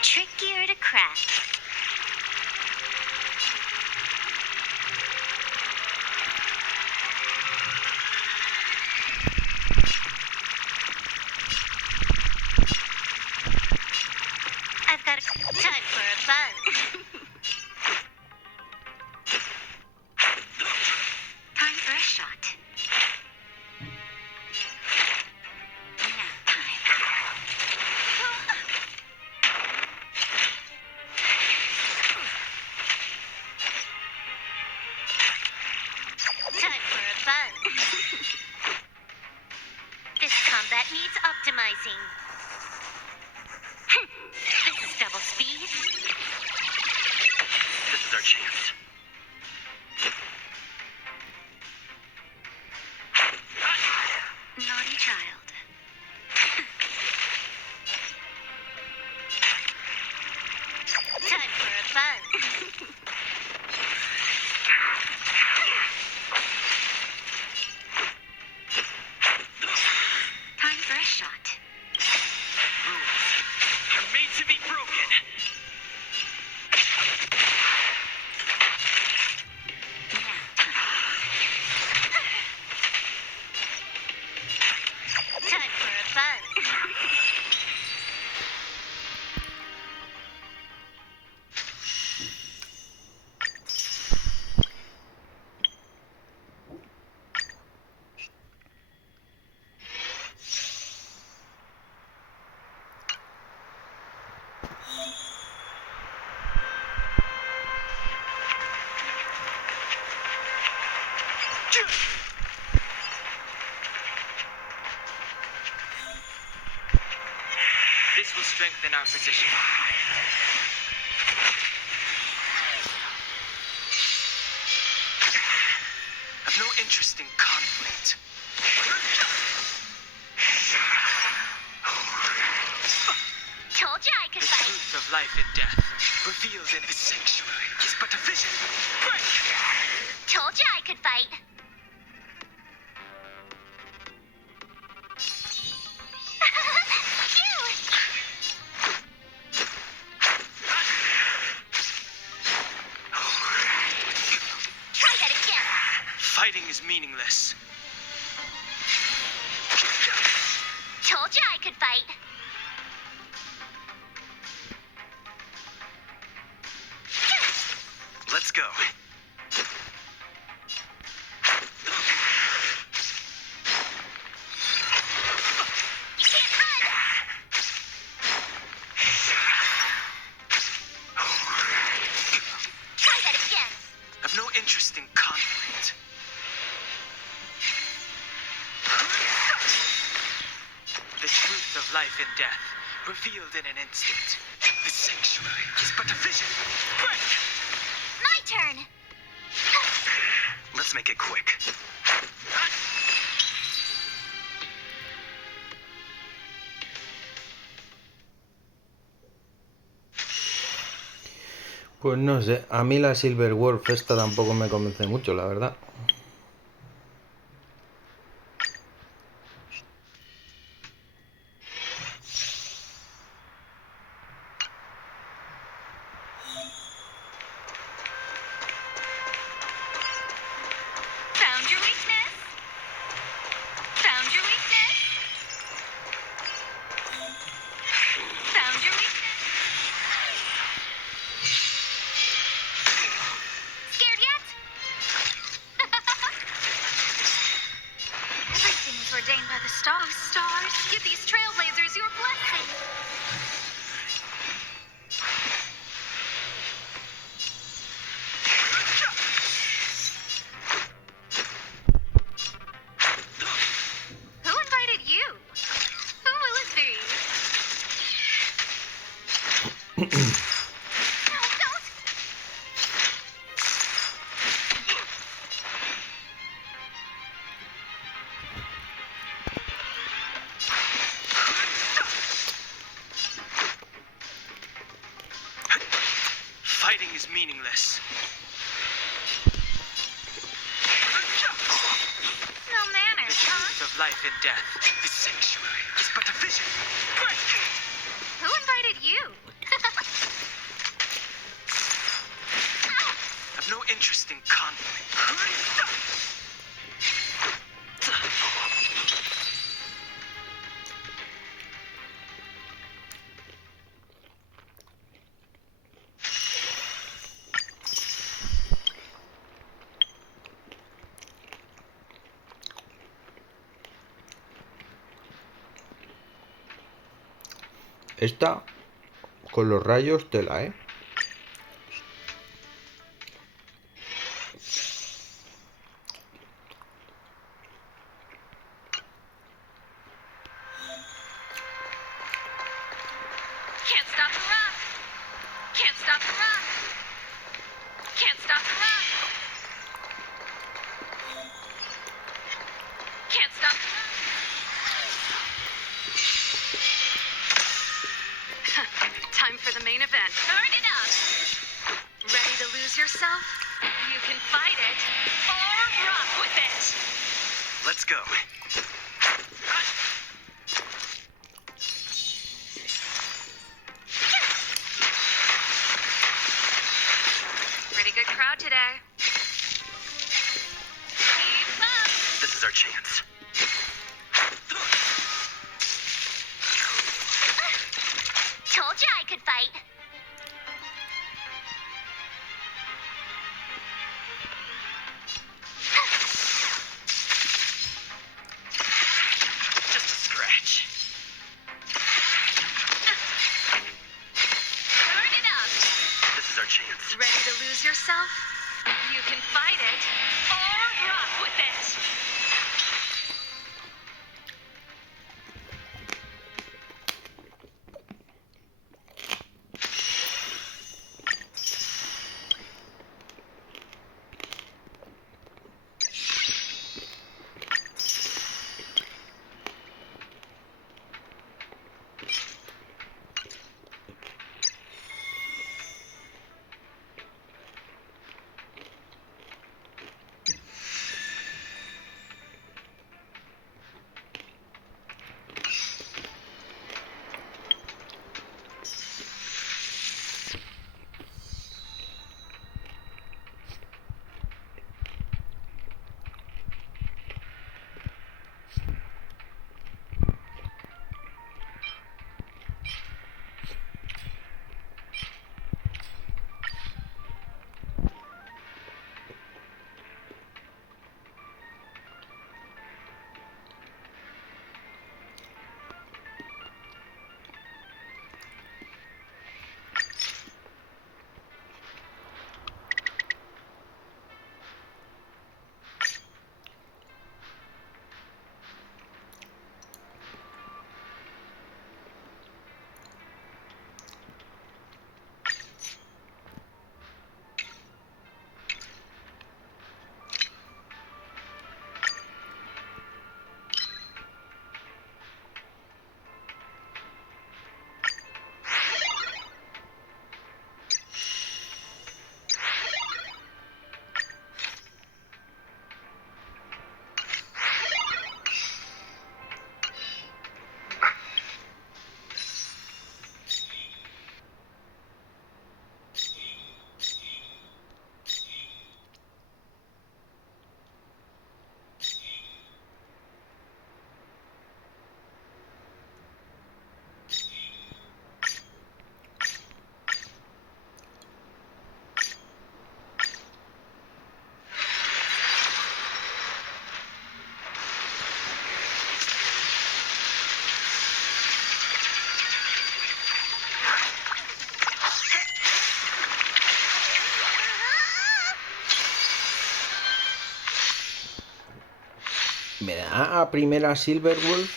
Trickier to crack. I've got time for a fun. Time for a shot. Nap time. Time for a fun. This combat needs optimizing. This is double speed. This is our chance. Naughty child. Time for a fun. Time for a shot. Rules are made to be broken. Time for a fun. This will strengthen our position. I've no interest in conflict. Told you I could The fight. truth of life and death, revealed in the sanctuary, is but a vision. Break! Told you I could fight. Cute. Try that again. Fighting is meaningless. Told you I could fight. Let's go. You can't run. Try that again. I've no interest in conflict. The truth of life and death, revealed in an instant. The sanctuary is but a vision. Break! My turn. Let's make it quick. Pues no sé, a mí la Silver Wolf esta tampoco me convence mucho, la verdad. Found your weakness. Found your weakness. Found your weakness. Scared yet? Everything is ordained by the stars. Stars, give these trailblazers your blessing. Who invited you? Who will it be? No, don't! is meaningless. No manners, The huh? truth of life and death. The sanctuary is but a vision. Who invited you? I've no interest in conflict. Esta, con los rayos, tela, ¿eh? Can't stop the rock. Can't stop the rock. Can't stop the rock. Can't stop the rock. Time for the main event. Turn it up. Ready to lose yourself? You can fight it or rock with it. Let's go. Pretty good crowd today. Keep up. This is our chance. Told you I could fight. Just a scratch. Turn it up. This is our chance. Ready to lose yourself? You can fight it or rock with it. ¿Me da a primera Silver Wolf?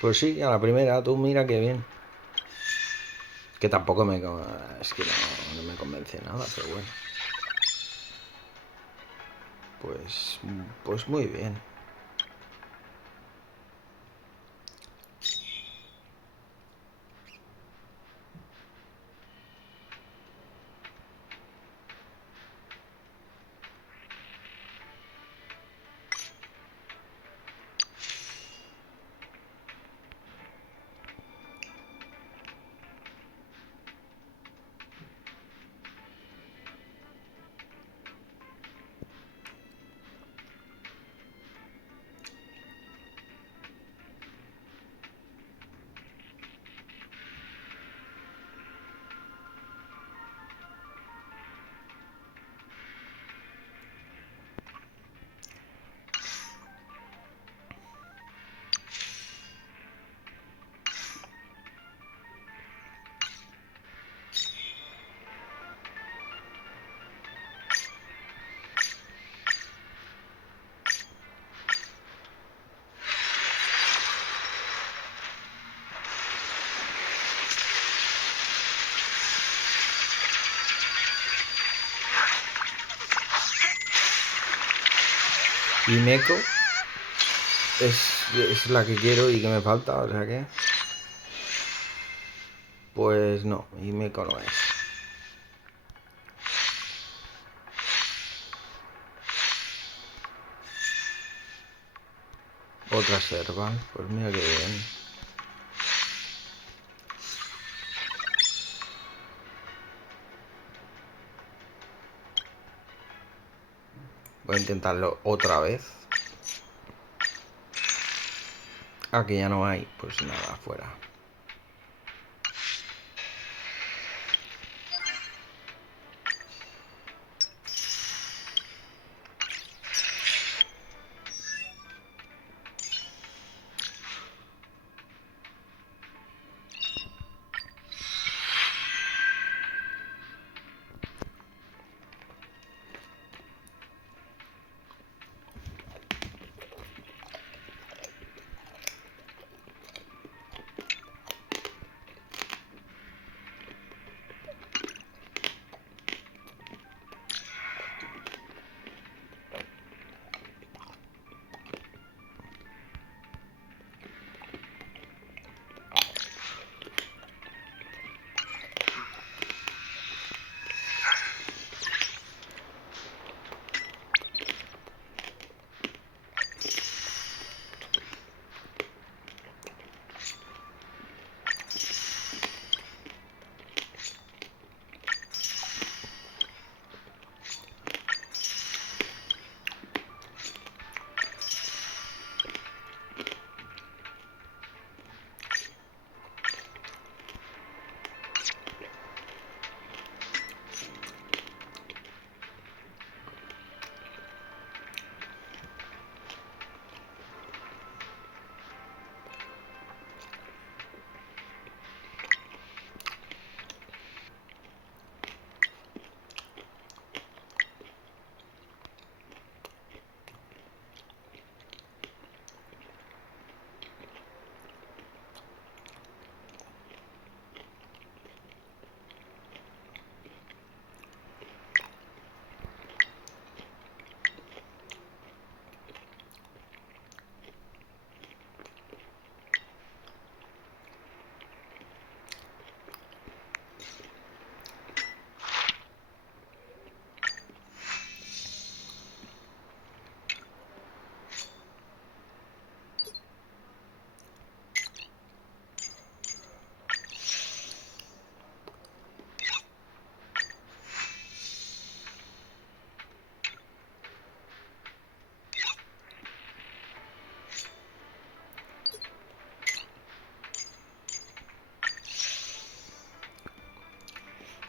Pues sí, a la primera, tú mira qué bien. Que tampoco me... Es que no me convence nada, pero bueno. Pues muy bien. Y Meco es la que quiero y que me falta, o sea que... Pues no, y Meco no es. Otra serval, pues mira que bien. Voy a intentarlo otra vez. Ah, que ya no hay, pues nada, fuera.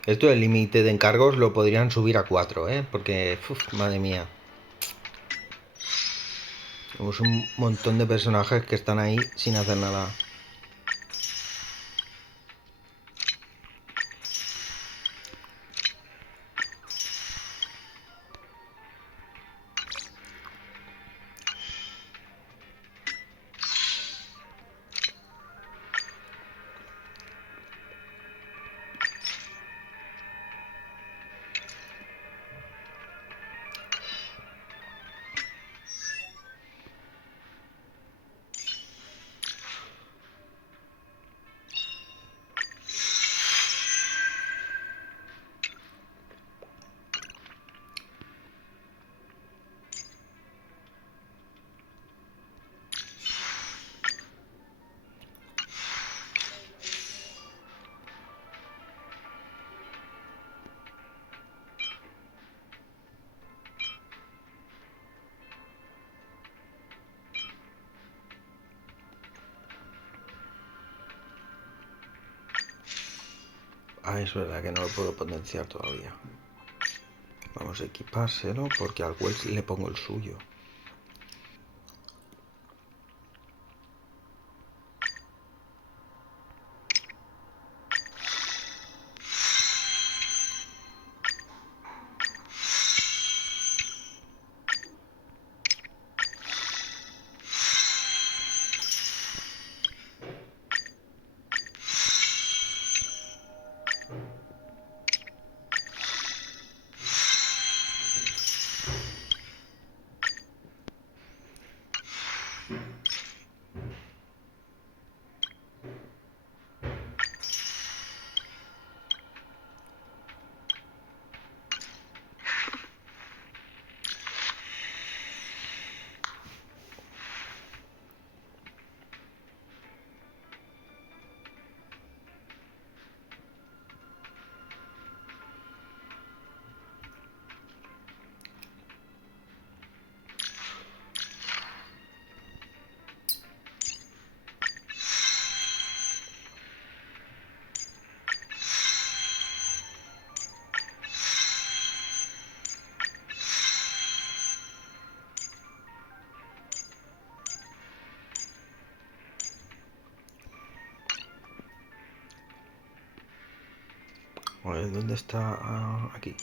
Esto del límite de encargos lo podrían subir a 4, ¿eh? Porque, madre mía. Tenemos un montón de personajes que están ahí sin hacer nada. Ah, es verdad que no lo puedo potenciar todavía. Vamos a equipárselo porque al Wells le pongo el suyo. A ver, ¿dónde está? Ah, aquí.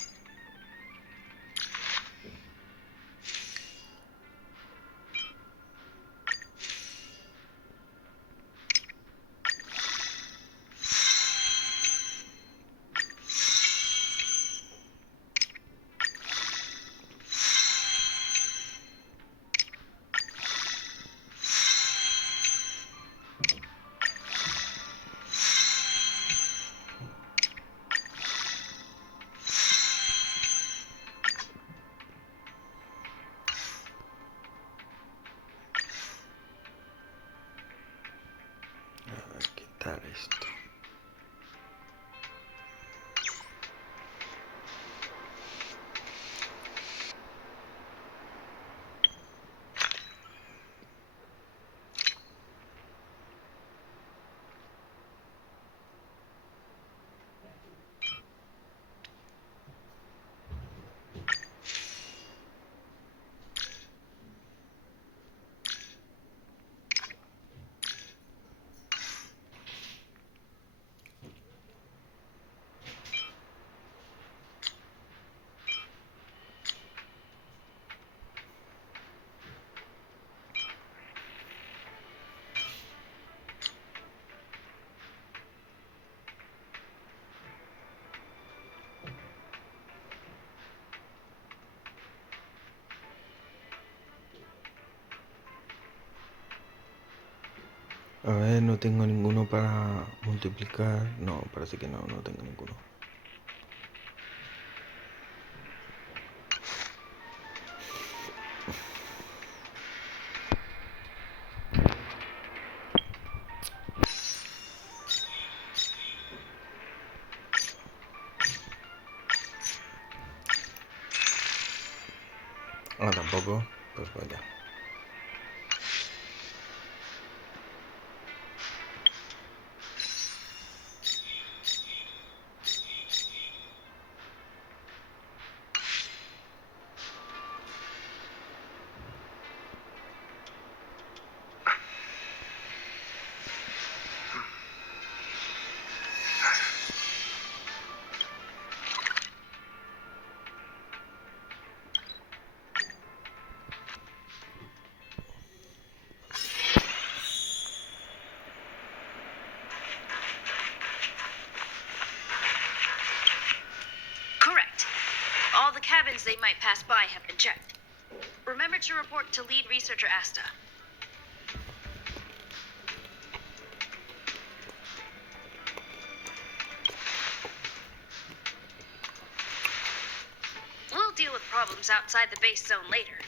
A ver, ¿qué tal esto? A ver, no tengo ninguno para multiplicar. No, parece que no tengo ninguno. Ah, tampoco. Pues vaya. Correct. All the cabins they might pass by have been checked. Remember to report to lead researcher Asta. We'll deal with problems outside the base zone later.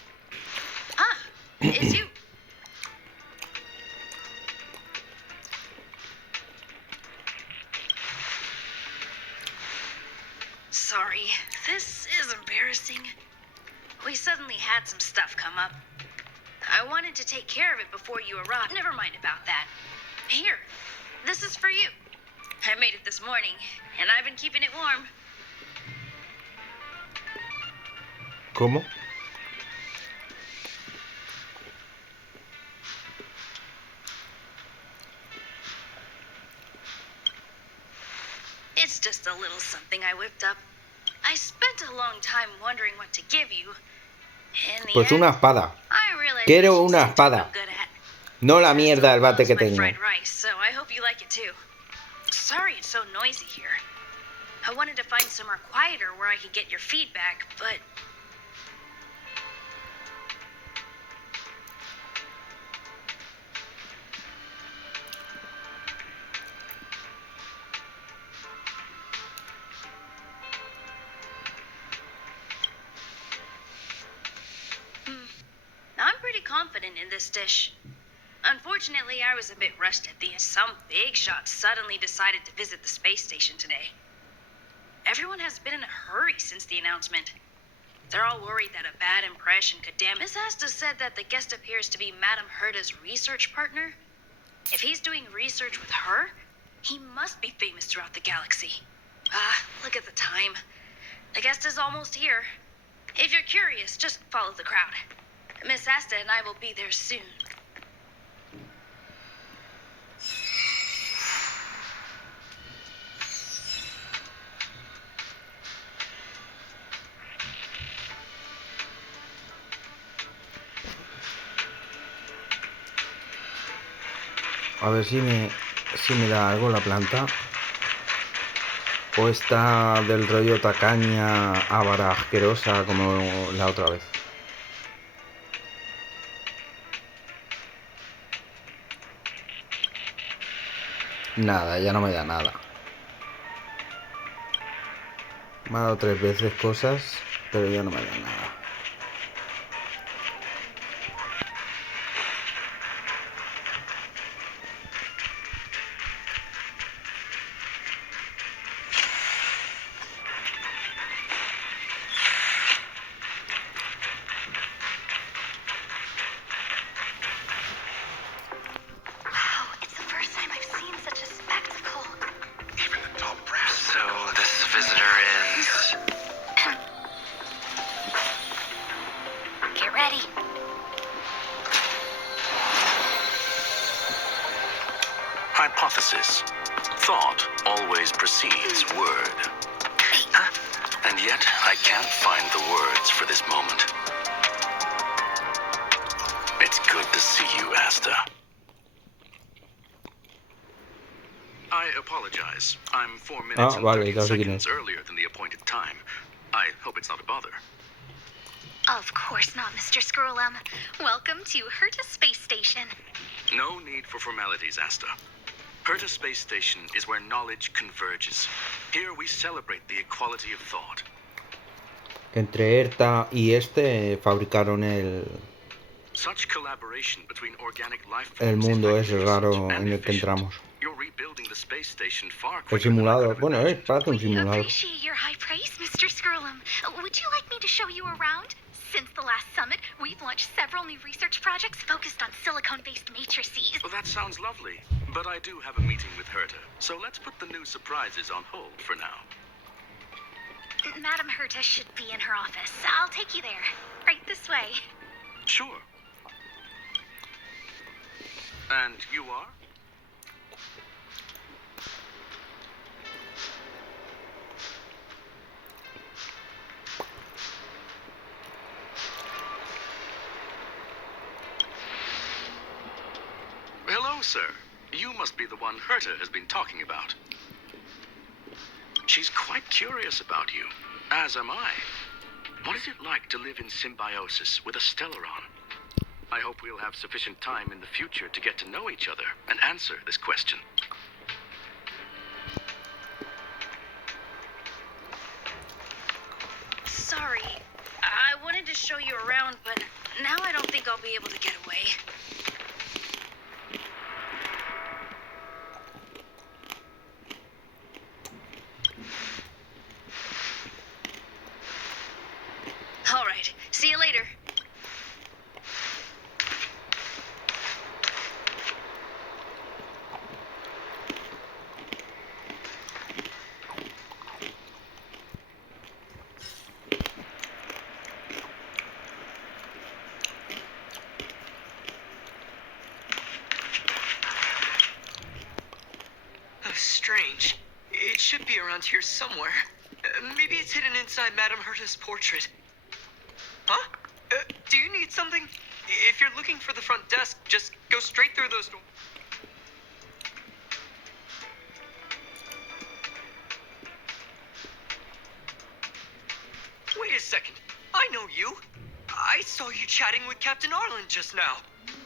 Ah, it's you. Sorry, this is embarrassing. We suddenly had some stuff come up. I wanted to take care of it before you arrived. Never mind about that. Here, this is for you. I made it this morning, and I've been keeping it warm. ¿Cómo? It's just a little something I whipped up. I spent a long time wondering what to give you. In the Pues una end, espada. I realized Quiero what you una seem to be espada. good at. No la Asta mierda del bate loves que my tengo. fried rice, so I hope you like it too. Sorry it's so noisy here. I wanted to find somewhere quieter where I could get your feedback, but I'm pretty confident in this dish. Unfortunately, I was a bit rushed at the end. Some big shot suddenly decided to visit the space station today. Everyone has been in a hurry since the announcement. They're all worried that a bad impression could damage. Miss Asta said that the guest appears to be Madame Herta's research partner. If he's doing research with her, he must be famous throughout the galaxy. Look at the time. The guest is almost here. If you're curious, just follow the crowd. Miss Asta and I will be there soon. A ver si me da algo la planta. O está del rollo tacaña, avara, asquerosa como la otra vez. Nada, ya no me da nada. Me ha dado 3 veces cosas, pero ya no me da nada. Hypothesis. Thought always precedes word. And yet, I can't find the words for this moment. It's good to see you, Asta. I apologize. I'm 4 minutes and 30 seconds earlier than the appointed time. I hope it's not a bother. Of course not, Mr. Scrollum. Welcome to Herta Space Station. No need for formalities, Asta. Herta Space Station is where knowledge converges. Here we celebrate the equality of thought. Entre Herta y este fabricaron el mundo ese raro en el que entramos. El simulador. Bueno, parece un simulador. Appreciate your high praise, Mr. Scrollum. Would you like me to show you around? Since the last summit, we've launched several new research projects focused on silicone-based matrices. Well, that sounds lovely, but I do have a meeting with Herta, so let's put the new surprises on hold for now. Madame Herta should be in her office. I'll take you there. Right this way. Sure. And you are? Hello, sir. You must be the one Herta has been talking about. She's quite curious about you, as am I. What is it like to live in symbiosis with a Estelaron? I hope we'll have sufficient time in the future to get to know each other and answer this question. Sorry. I wanted to show you around, but now I don't think I'll be able to get away. All right. See you later. around here somewhere. Maybe it's hidden inside Madame Herta's portrait. Huh? Do you need something? If you're looking for the front desk, just go straight through those doors. Wait a second. I know you. I saw you chatting with Captain Arlen just now.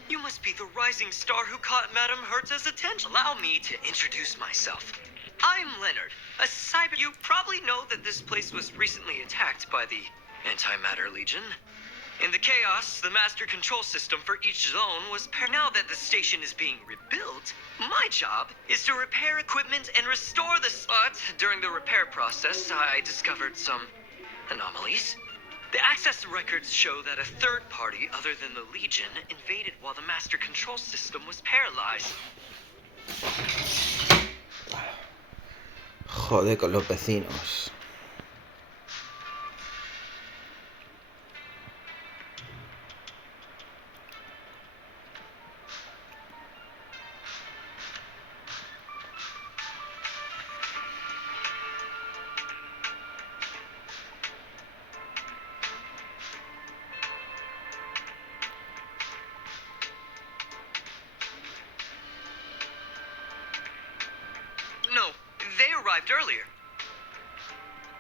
You must be the rising star who caught Madame Herta's attention. Allow me to introduce myself. I'm Leonard, a cyber... You probably know that this place was recently attacked by the Antimatter Legion. In the chaos, the master control system for each zone was now that the station is being rebuilt, my job is to repair equipment and restore the... But during the repair process, I discovered some anomalies. The access records show that a third party other than the Legion invaded while the master control system was paralyzed. Joder con los vecinos. No, they arrived earlier.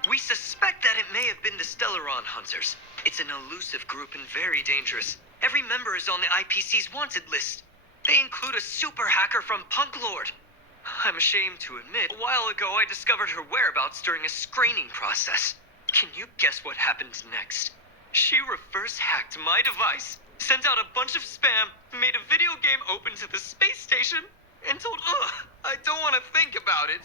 We suspect that it may have been the Estelaron hunters. It's an elusive group and very dangerous. Every member is on the IPC's wanted list. They include a super hacker from Punk Lord. I'm ashamed to admit, a while ago I discovered her whereabouts during a screening process. Can you guess what happened next? She reverse hacked my device, sent out a bunch of spam, made a video game open to the space station, and told, I don't want to think about it.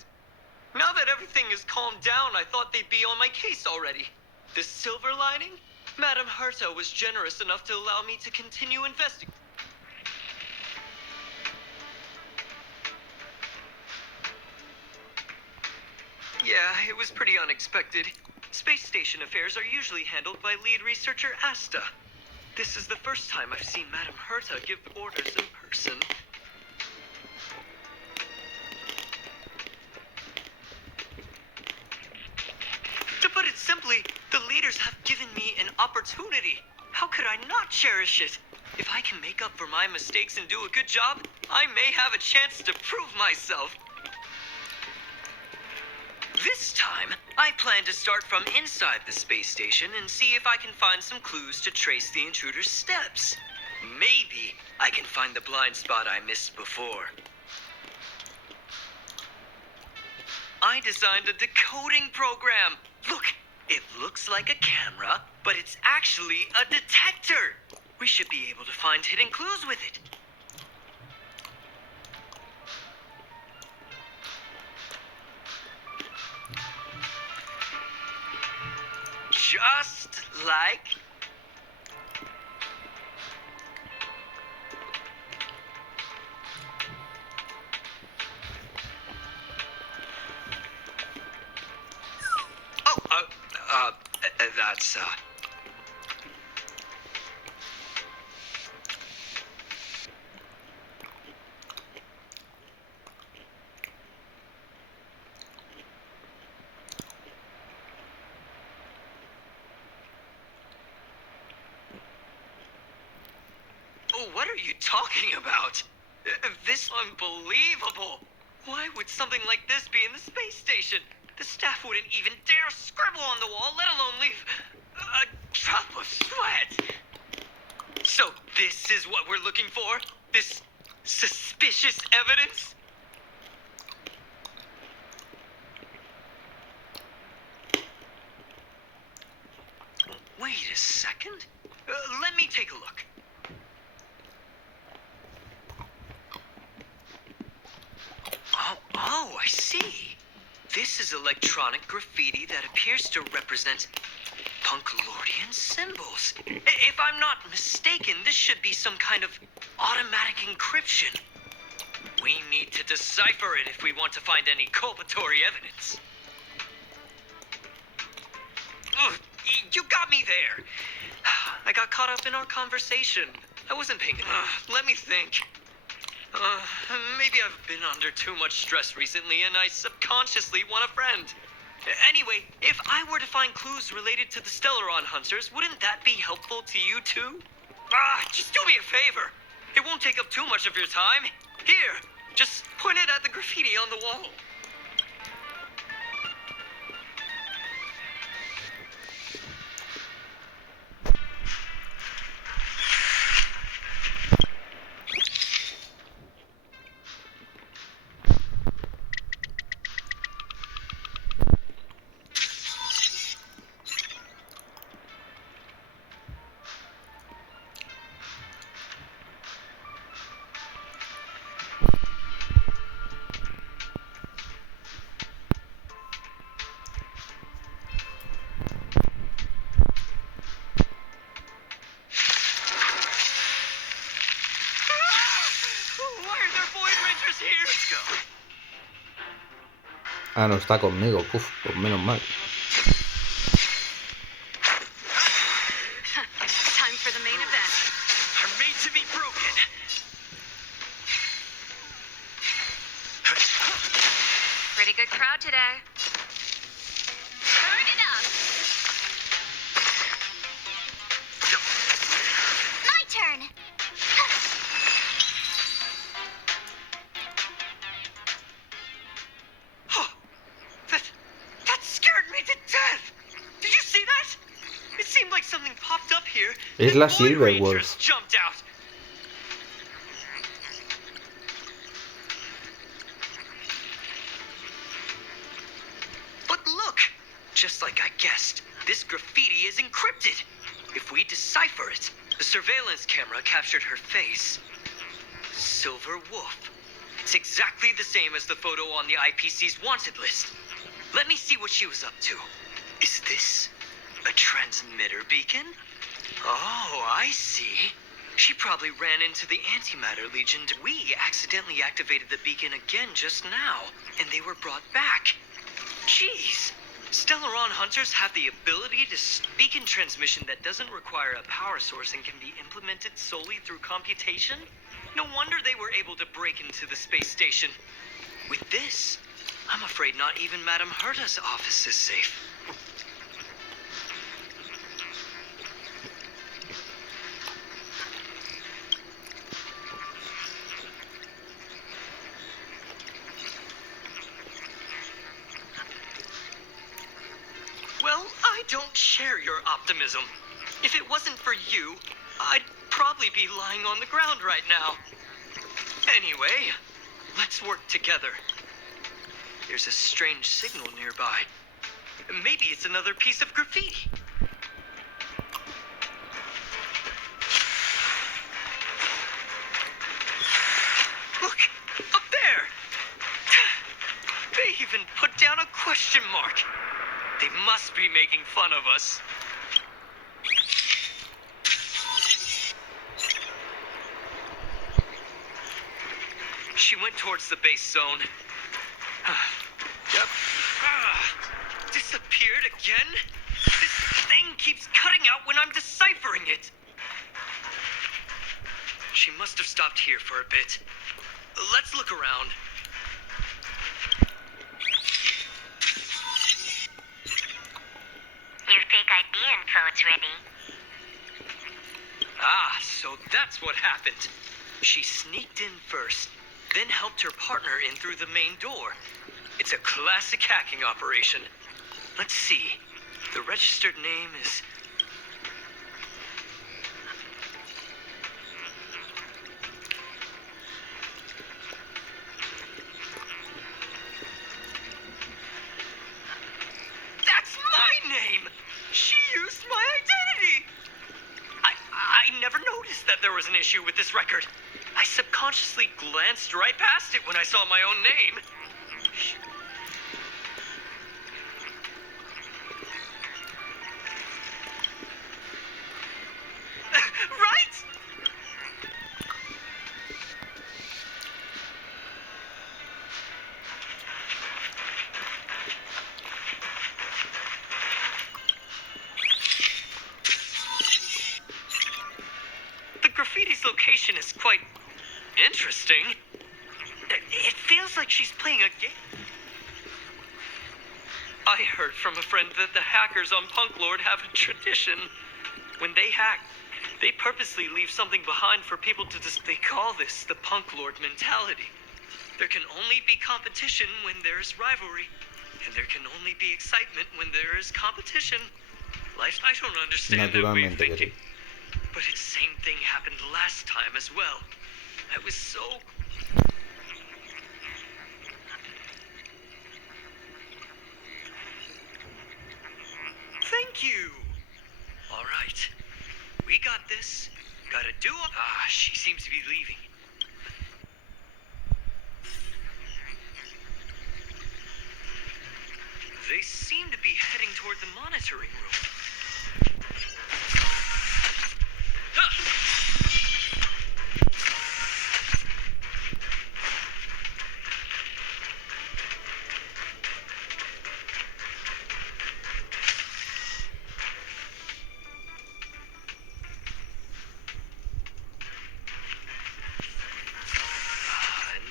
Now that everything is calmed down, I thought they'd be on my case already. The silver lining? Madame Herta was generous enough to allow me to continue investigating. Yeah, it was pretty unexpected. Space station affairs are usually handled by lead researcher Asta. This is the first time I've seen Madame Herta give orders in person. To put it simply, the leaders have given me an opportunity. How could I not cherish it? If I can make up for my mistakes and do a good job, I may have a chance to prove myself. This time, I plan to start from inside the space station and see if I can find some clues to trace the intruder's steps. Maybe I can find the blind spot I missed before. I designed a decoding program. Look, it looks like a camera, but it's actually a detector. We should be able to find hidden clues with it. Just like... that's, What are you talking about? This unbelievable. Why would something like this be in the space station? The staff wouldn't even dare scribble on the wall, let alone leave a drop of sweat. So this is what we're looking for? This suspicious evidence? Wait a second. Let me take a look. Oh, I see. This is electronic graffiti that appears to represent Punklordian symbols. If I'm not mistaken, this should be some kind of automatic encryption. We need to decipher it if we want to find any culpatory evidence. Ugh, you got me there. I got caught up in our conversation. I wasn't paying attention. Let me think. Maybe I've been under too much stress recently and I subconsciously want a friend. Anyway, if I were to find clues related to the Estelaron hunters, wouldn't that be helpful to you too? Just do me a favor. It won't take up too much of your time. Here, just point it at the graffiti on the wall. Ah, no está conmigo. Uf, pues menos mal. Time for the main event. Are made to be broken. Pretty good crowd today. Turn it up. My turn. That scared me to death. Did you see that? It seemed like something popped up here. Es and la Void Silver Rangers Wolf. jumped out. But look, just like I guessed, this graffiti is encrypted. If we decipher it, the surveillance camera captured her face. Silver Wolf. It's exactly the same as the photo on the IPC's wanted list. Let me see what she was up to. Is this a transmitter beacon? Oh, I see. She probably ran into the Antimatter Legion. We accidentally activated the beacon again just now, and they were brought back. Jeez. Estelaron hunters have the ability to beacon transmission that doesn't require a power source and can be implemented solely through computation? No wonder they were able to break into the space station. With this, I'm afraid not even Madame Herta's office is safe. Well, I don't share your optimism. If it wasn't for you, I'd probably be lying on the ground right now. Anyway, let's work together. There's a strange signal nearby. Maybe it's another piece of graffiti. Look, up there! They even put down a question mark. They must be making fun of us. She went towards the base zone. Yep. Disappeared again? This thing keeps cutting out when I'm deciphering it. She must have stopped here for a bit. Let's look around. Your fake ID info is ready. Ah, so that's what happened. She sneaked in first, then helped her partner in through the main door. It's a classic hacking operation. Let's see. The registered name is... That's my name! She used my identity! I never noticed that there was an issue with this record. I subconsciously glanced right past it when I saw my own name. Right? The graffiti's location is quite interesting. It feels like she's playing a game. I heard from a friend that the hackers on Punk Lord have a tradition. When they hack, they purposely leave something behind for people to They call this the Punk Lord mentality. There can only be competition when there is rivalry, and there can only be excitement when there is competition. Life, I don't understand that way of Naturalmente que thinking. sí. But the same thing happened last time as well. I was so... Thank you. All right. We got this. Gotta do... she seems to be leaving. They seem to be heading toward the monitoring room.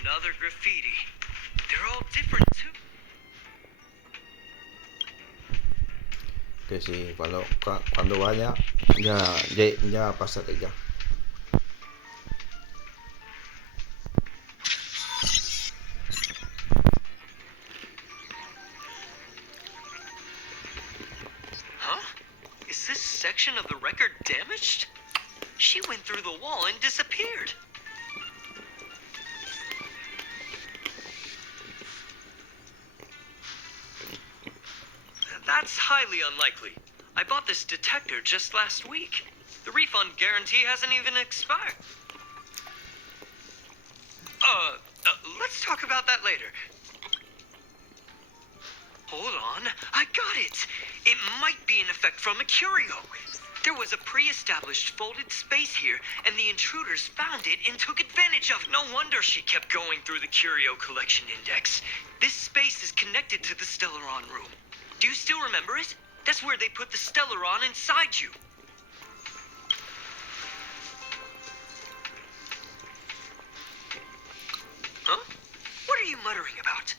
Another graffiti. They're all different too. Que sí, cuando vaya ya pasaré ya. Huh? Is this section of the record damaged? She went through the wall and disappeared. That's highly unlikely. I bought this detector just last week. The refund guarantee hasn't even expired. Let's talk about that later. Hold on, I got it. It might be an effect from a curio. There was a pre-established folded space here, and the intruders found it and took advantage of it. No wonder she kept going through the curio collection index. This space is connected to the Estelaron room. Do you still remember it? That's where they put the Estelaron inside you. Huh? What are you muttering about?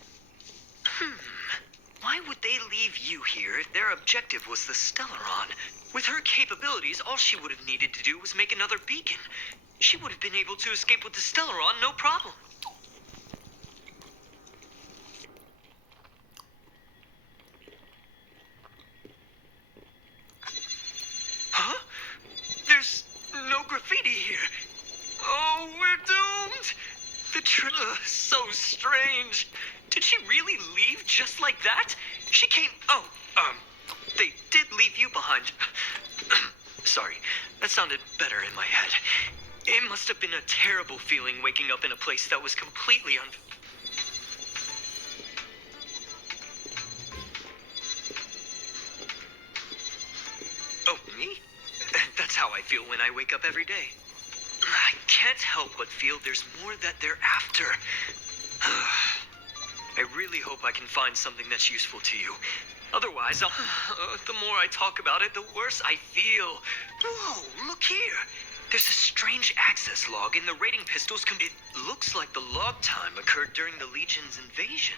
Why would they leave you here if their objective was the Estelaron? With her capabilities, all she would have needed to do was make another beacon. She would have been able to escape with the Estelaron, no problem. Huh? There's no graffiti here. Oh, we're doomed. So strange. Did she really leave just like that? She came... they did leave you behind. Sorry, that sounded better in my head. It must have been a terrible feeling waking up in a place that was completely Oh, me? That's how I feel when I wake up every day. I can't help but feel there's more that they're after. I really hope I can find something that's useful to you. Otherwise, the more I talk about it, the worse I feel. Whoa, look here. There's a strange access log in the rating pistols. It looks like the log time occurred during the Legion's invasion.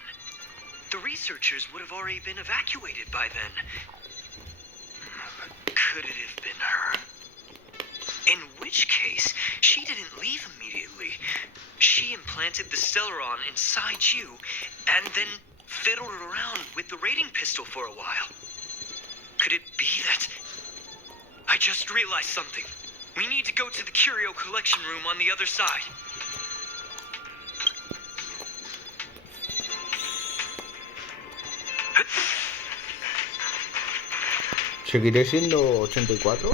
The researchers would have already been evacuated by then. Could it have been her? In which case, she didn't leave immediately. She implanted the Estelaron inside you, and then fiddled around with the rating pistol for a while. Could it be that... I just realized something. We need to go to the curio collection room on the other side. ¿Seguiré siendo 84?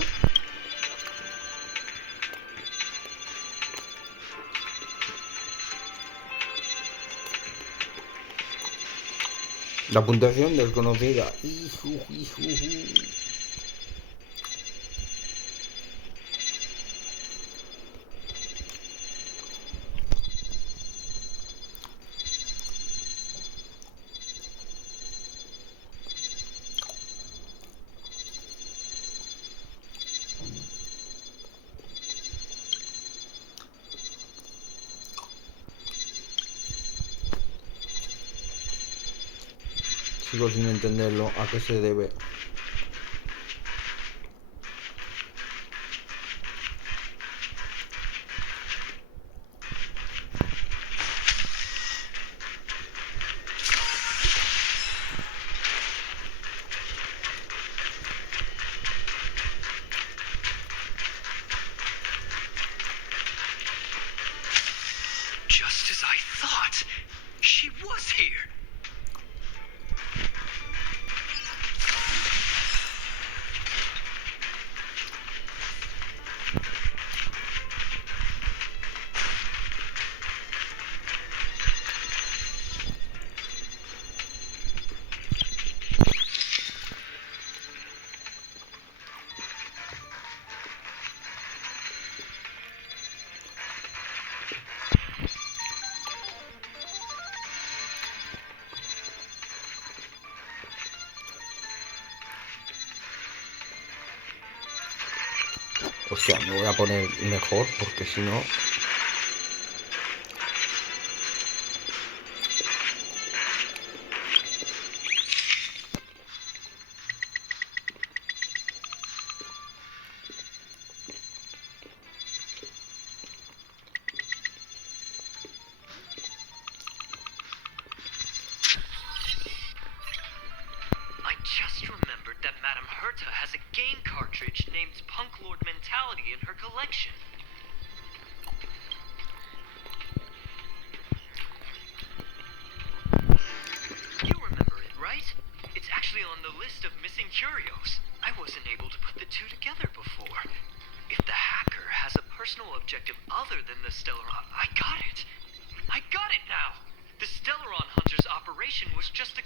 La puntuación desconocida. Sigo sin entenderlo. ¿A qué se debe? Just as I thought. She was here. O sea, me voy a poner mejor porque si no... I just remembered that Madame Herta has a game cartridge named Punk Lord Mentality in her collection. You remember it, right? It's actually on the list of missing curios. I wasn't able to put the two together before. If the hacker has a personal objective other than the Stellaron... I got it! I got it now! The Stellaron Hunters operation was just a...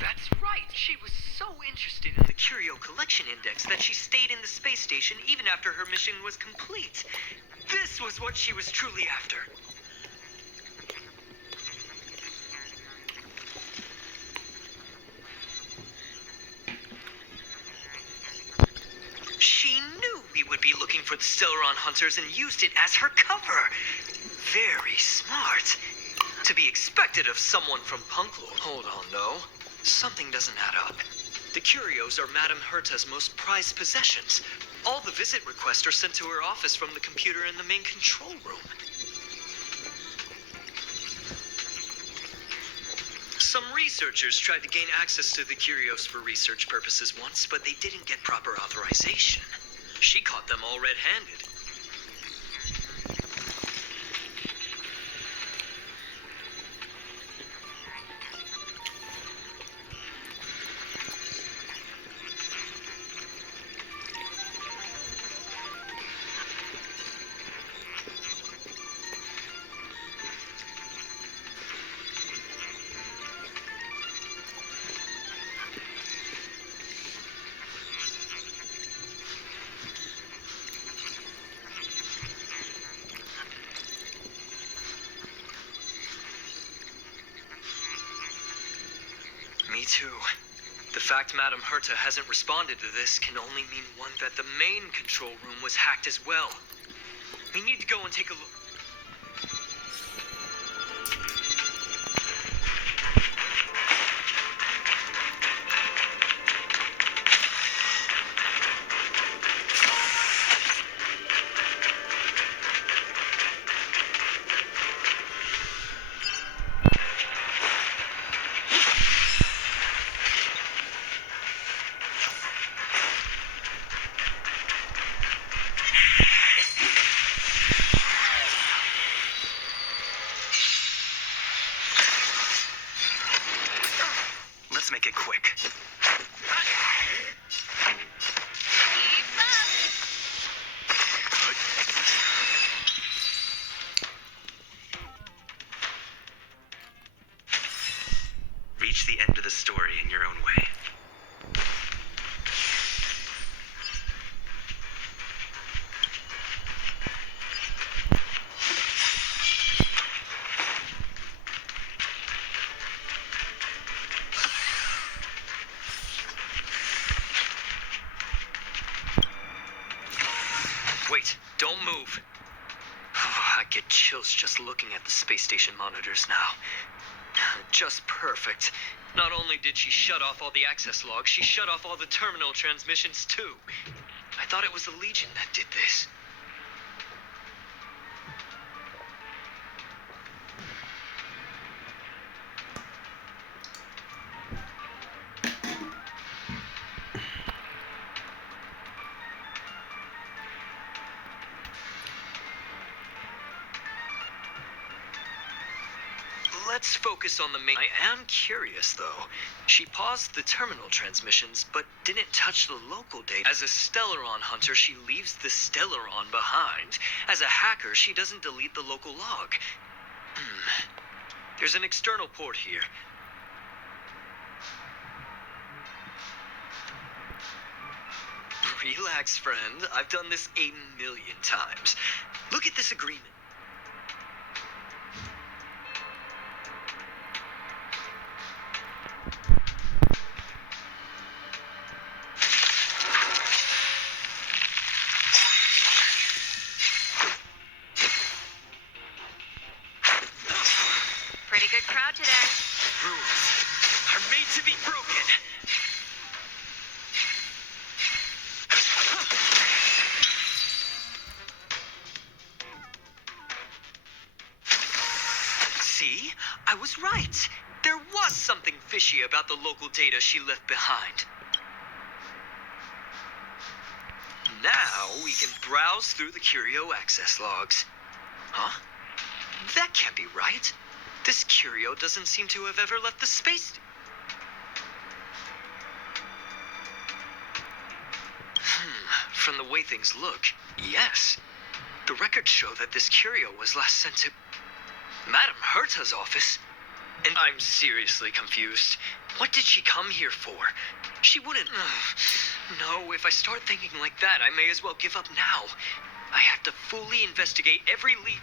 That's right! She was so interested in the Curio Collection Index that she stayed in the space station even after her mission was complete. This was what she was truly after. She knew we would be looking for the Stellaron Hunters and used it as her cover. Very smart. To be expected of someone from Punklore. Hold on, though. Something doesn't add up. The curios are Madame Herta's most prized possessions. All the visit requests are sent to her office from the computer in the main control room. Some researchers tried to gain access to the curios for research purposes once, but they didn't get proper authorization. She caught them all red-handed. Me too. The fact Madame Herta hasn't responded to this can only mean one, that the main control room was hacked as well. We need to go and take a look. Let's make it quick. Reach the end of the story in your own way. Wait, don't move. I get chills just looking at the space station monitors now. just perfect. Not only did she shut off all the access logs, she shut off all the terminal transmissions too. I thought it was the Legion that did this. Let's focus on the main. I am curious, though. She paused the terminal transmissions, but didn't touch the local data. As a Estelaron hunter, she leaves the Estelaron behind. As a hacker, she doesn't delete the local log. There's an external port here. Relax, friend. I've done this 1,000,000 times. Look at this agreement. Pretty good crowd today. Rules are made to be broken. See? I was right. There was something fishy about the local data she left behind. Now we can browse through the Curio access logs. Huh? That can't be right. This Curio doesn't seem to have ever left the space. From the way things look, yes. The records show that this Curio was last sent to Madame Herta's office. And I'm seriously confused. What did she come here for? She wouldn't... No, if I start thinking like that, I may as well give up now. I have to fully investigate every lead.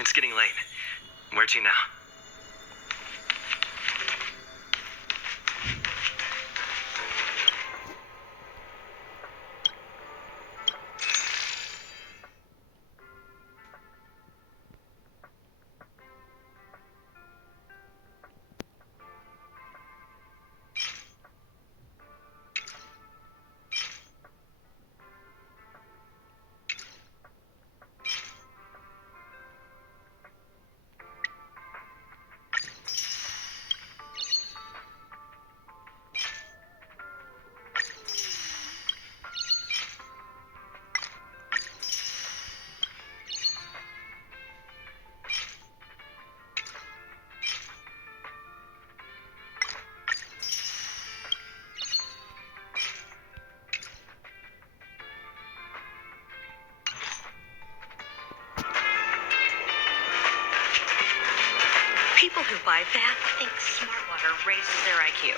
It's getting late. Where to now? People who buy that think smart water raises their IQ.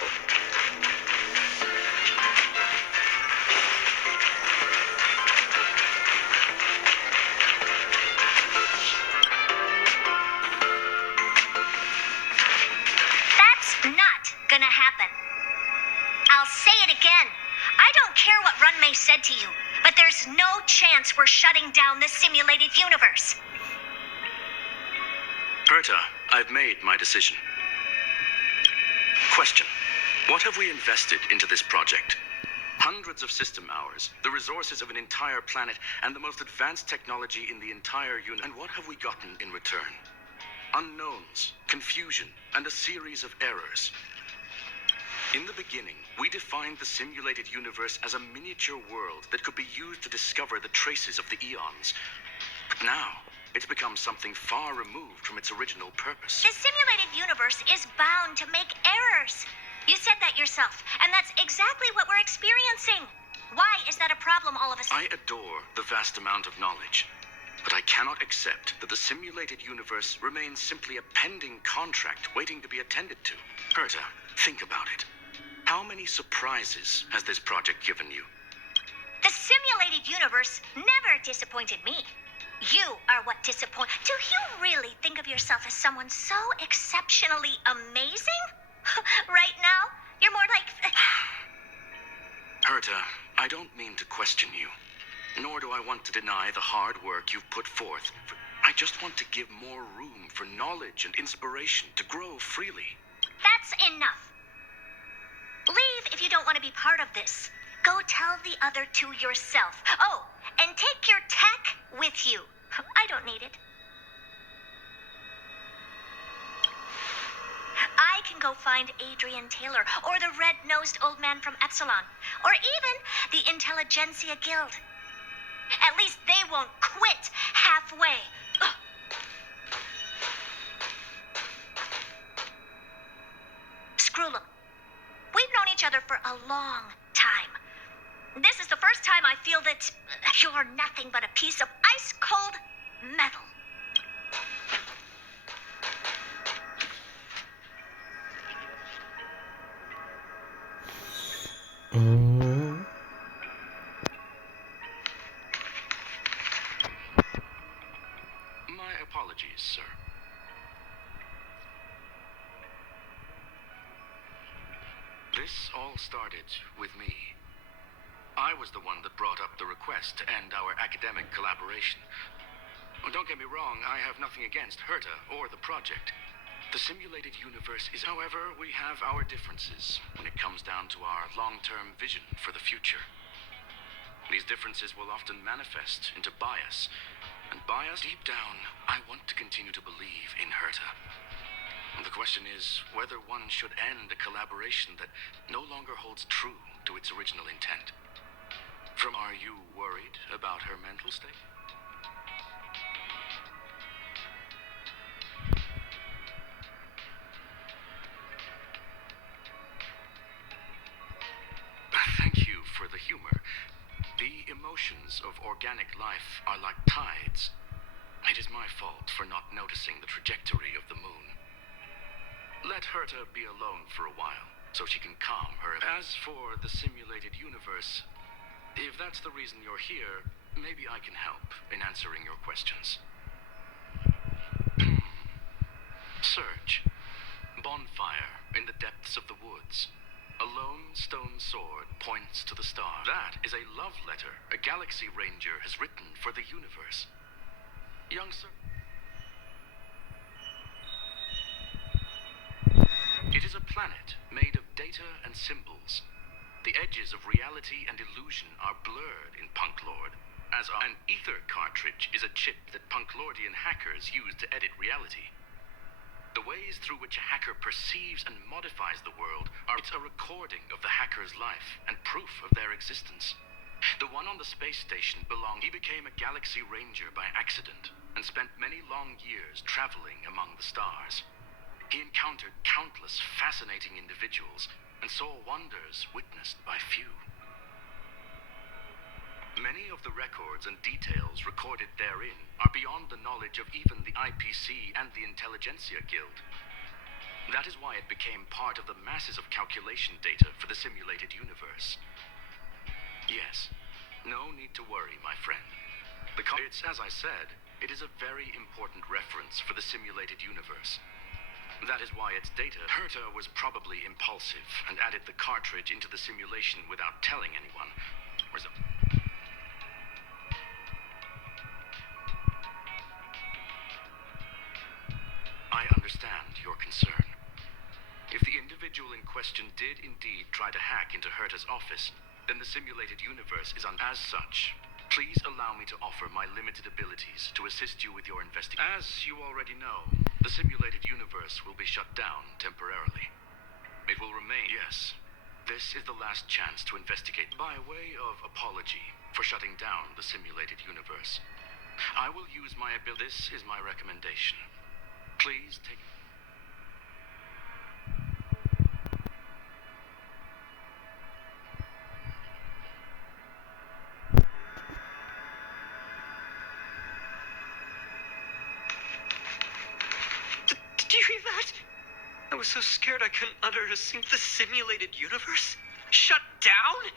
That's not gonna happen. I'll say it again. I don't care what Runmei said to you, but there's no chance we're shutting down the simulated universe. Berta, I've made my decision. Question. What have we invested into this project? Hundreds of system hours, the resources of an entire planet, and the most advanced technology in the entire universe. And what have we gotten in return? Unknowns, confusion, and a series of errors. In the beginning, we defined the simulated universe as a miniature world that could be used to discover the traces of the eons. But now, it's become something far removed from its original purpose. The simulated universe is bound to make errors. You said that yourself, and that's exactly what we're experiencing. Why is that a problem all of a sudden? I adore the vast amount of knowledge. But I cannot accept that the simulated universe remains simply a pending contract waiting to be attended to. Herta, think about it. How many surprises has this project given you? The simulated universe never disappointed me. You are what disappoint. Do you really think of yourself as someone so exceptionally amazing? Right now, you're more like... Herta, I don't mean to question you, nor do I want to deny the hard work you've put forth. I just want to give more room for knowledge and inspiration to grow freely. That's enough. Leave if you don't want to be part of this. Go tell the other two yourself. Oh, and take your tech with you. I don't need it. I can go find Adrian Taylor, or the red-nosed old man from Epsilon, or even the Intelligentsia Guild. At least they won't quit halfway. Ugh. Screw them. We've known each other for a long time. This is the first time I feel that you're nothing but a piece of ice-cold metal. My apologies, sir. This all started with me. I was the one that brought up the request to end our academic collaboration. Well, don't get me wrong, I have nothing against Herta or the project. The simulated universe is, however, we have our differences when it comes down to our long-term vision for the future. These differences will often manifest into bias, and bias, deep down, I want to continue to believe in Herta. And the question is whether one should end a collaboration that no longer holds true to its original intent. Are you worried about her mental state? Thank you for the humor. The emotions of organic life are like tides. It is my fault for not noticing the trajectory of the moon. Let Herta be alone for a while, so she can calm her. As for the simulated universe, if that's the reason you're here, maybe I can help in answering your questions. Search. Bonfire in the depths of the woods. A lone stone sword points to the star. That is a love letter a galaxy ranger has written for the universe. Young sir. It is a planet made of data and symbols. The edges of reality and illusion are blurred in Punk Lord, as an ether cartridge is a chip that Punklordian hackers use to edit reality. The ways through which a hacker perceives and modifies the world are a recording of the hacker's life and proof of their existence. The one on the space station belonged. He became a galaxy ranger by accident and spent many long years traveling among the stars. He encountered countless fascinating individuals and saw wonders witnessed by few. Many of the records and details recorded therein are beyond the knowledge of even the IPC and the Intelligentsia Guild. That is why it became part of the masses of calculation data for the simulated universe. Yes, no need to worry, my friend. It's, as I said, it is a very important reference for the simulated universe. That is why its data. Herta was probably impulsive and added the cartridge into the simulation without telling anyone. I understand your concern. If the individual in question did indeed try to hack into Herta's office, then the simulated universe is as such. Please allow me to offer my limited abilities to assist you with your investigation. As you already know, the simulated universe will be shut down temporarily. It will remain, yes. This is the last chance to investigate. By way of apology for shutting down the simulated universe, I will use my ability. This is my recommendation. Please take... was so scared I couldn't utter a single... The simulated universe? Shut down?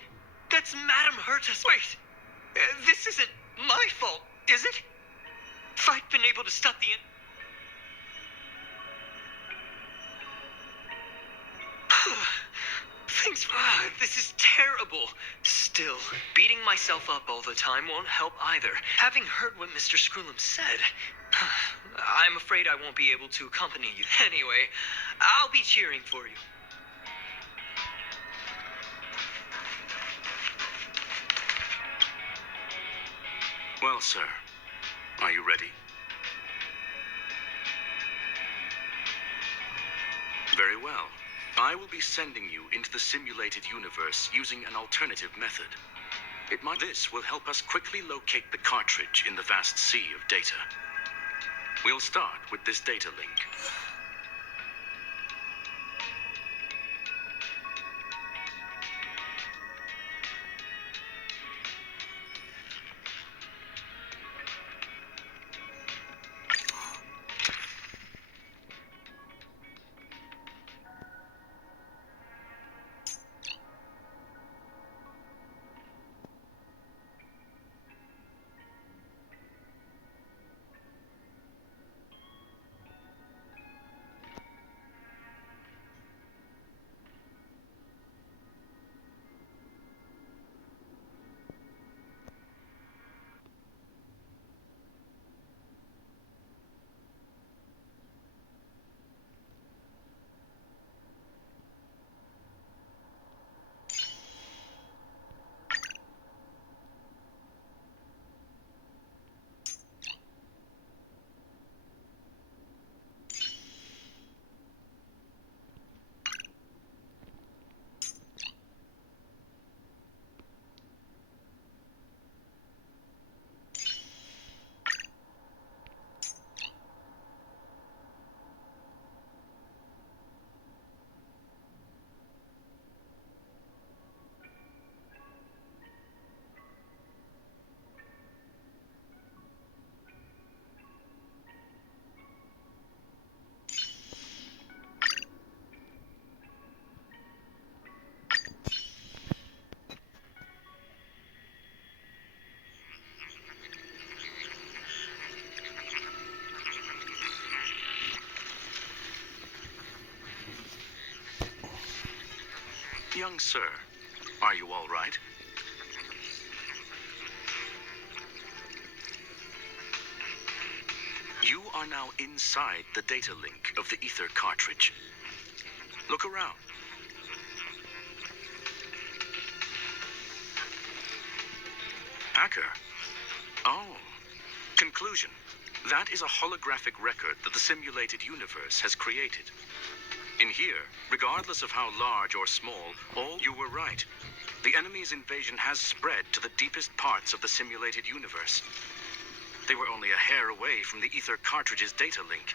That's Madame Herta's... Wait! This isn't my fault, is it? If I'd been able to stop the... Thanks. This is terrible. Still, beating myself up all the time won't help either. Having heard what Mr. Scrollum said, I'm afraid I won't be able to accompany you. Anyway, I'll be cheering for you. Well, sir, are you ready? Very well. I will be sending you into the simulated universe using an alternative method. This will help us quickly locate the cartridge in the vast sea of data. We'll start with this data link. Young sir, are you all right? You are now inside the data link of the ether cartridge. Look around. Hacker. Oh. Conclusion. That is a holographic record that the simulated universe has created. In here, regardless of how large or small, you were right. The enemy's invasion has spread to the deepest parts of the simulated universe. They were only a hair away from the ether cartridge's data link.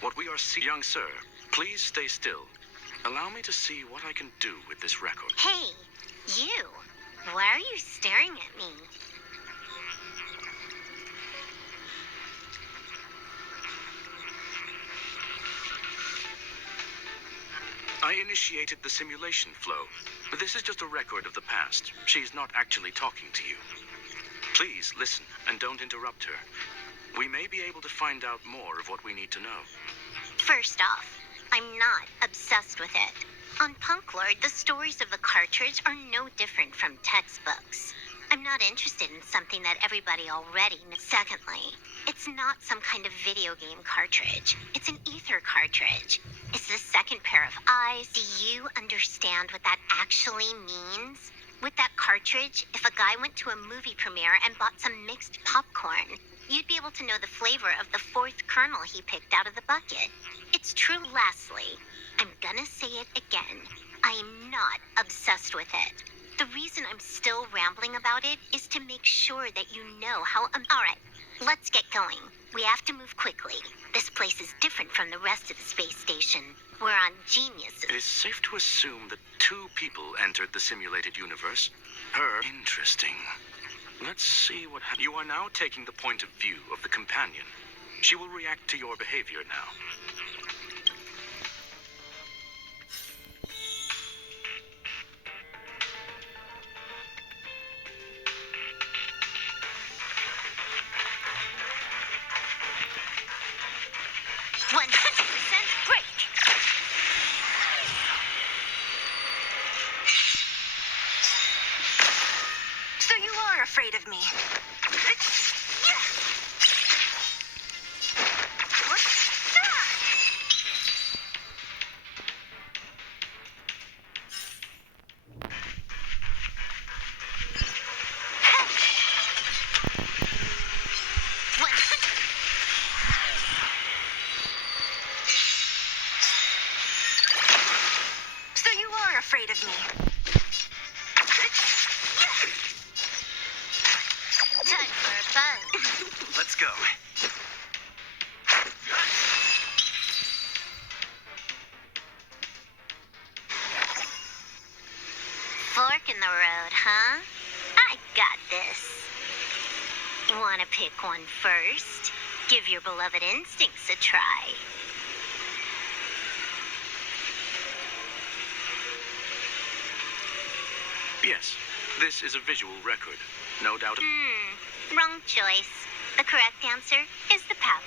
What we are seeing... Young sir, please stay still. Allow me to see what I can do with this record. Hey, you. Why are you staring at me? I initiated the simulation flow, but this is just a record of the past. She's not actually talking to you. Please listen and don't interrupt her. We may be able to find out more of what we need to know. First off, I'm not obsessed with it. On Punk Lord, the stories of the cartridge are no different from textbooks. I'm not interested in something that everybody already knows. Secondly, it's not some kind of video game cartridge. It's an ether cartridge. It's the second pair of eyes. Do you understand what that actually means? With that cartridge, if a guy went to a movie premiere and bought some mixed popcorn, you'd be able to know the flavor of the fourth kernel he picked out of the bucket. It's true. Lastly, I'm gonna say it again. I am not obsessed with it. The reason I'm still rambling about it is to make sure that you know how Alright, let's get going. We have to move quickly. This place is different from the rest of the space station. We're on geniuses. It is safe to assume that 2 people entered the simulated universe. Interesting. Let's see what happens. You are now taking the point of view of the companion. She will react to your behavior now. afraid of me. So you are afraid of me. Time for a buzz. Let's go. Fork in the road, huh? I got this. Wanna pick one first? Give your beloved instincts a try. Yes, this is a visual record. No doubt. Wrong choice. The correct answer is the path.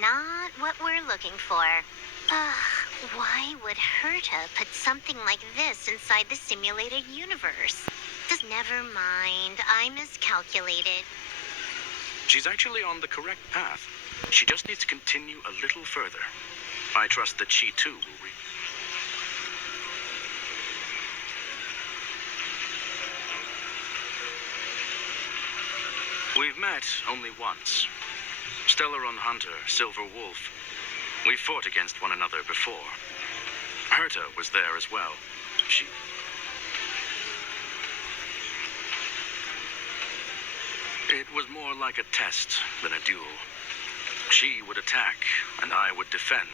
Not what we're looking for. Why would Herta put something like this inside the simulated universe? Never mind, I miscalculated. She's actually on the correct path. She just needs to continue a little further. I trust that she too will reach. We've met only once. Estelaron Hunter, Silver Wolf. We fought against one another before. Herta was there as well. It was more like a test than a duel. She would attack, and I would defend.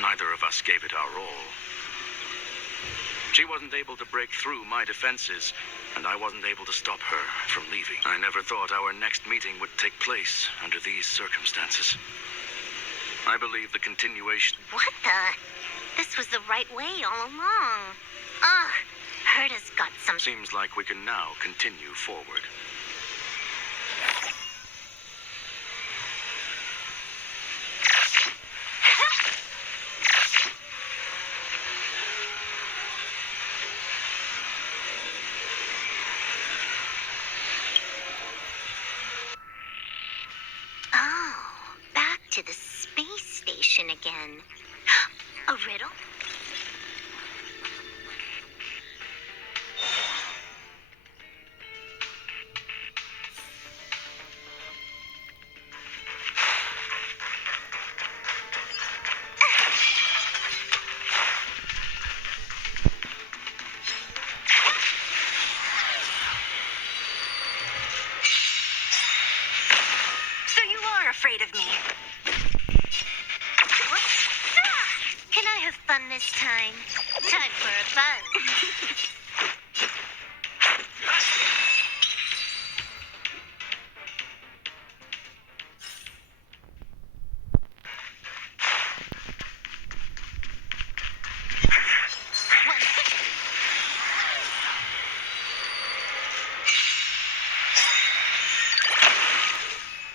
Neither of us gave it our all. She wasn't able to break through my defenses, and I wasn't able to stop her from leaving. I never thought our next meeting would take place under these circumstances. I believe the continuation... What the? This was the right way all along. Herta's got some... Seems like we can now continue forward. To the space station again. A riddle? So you are afraid of me. Can I have fun this time? Time for a buzz.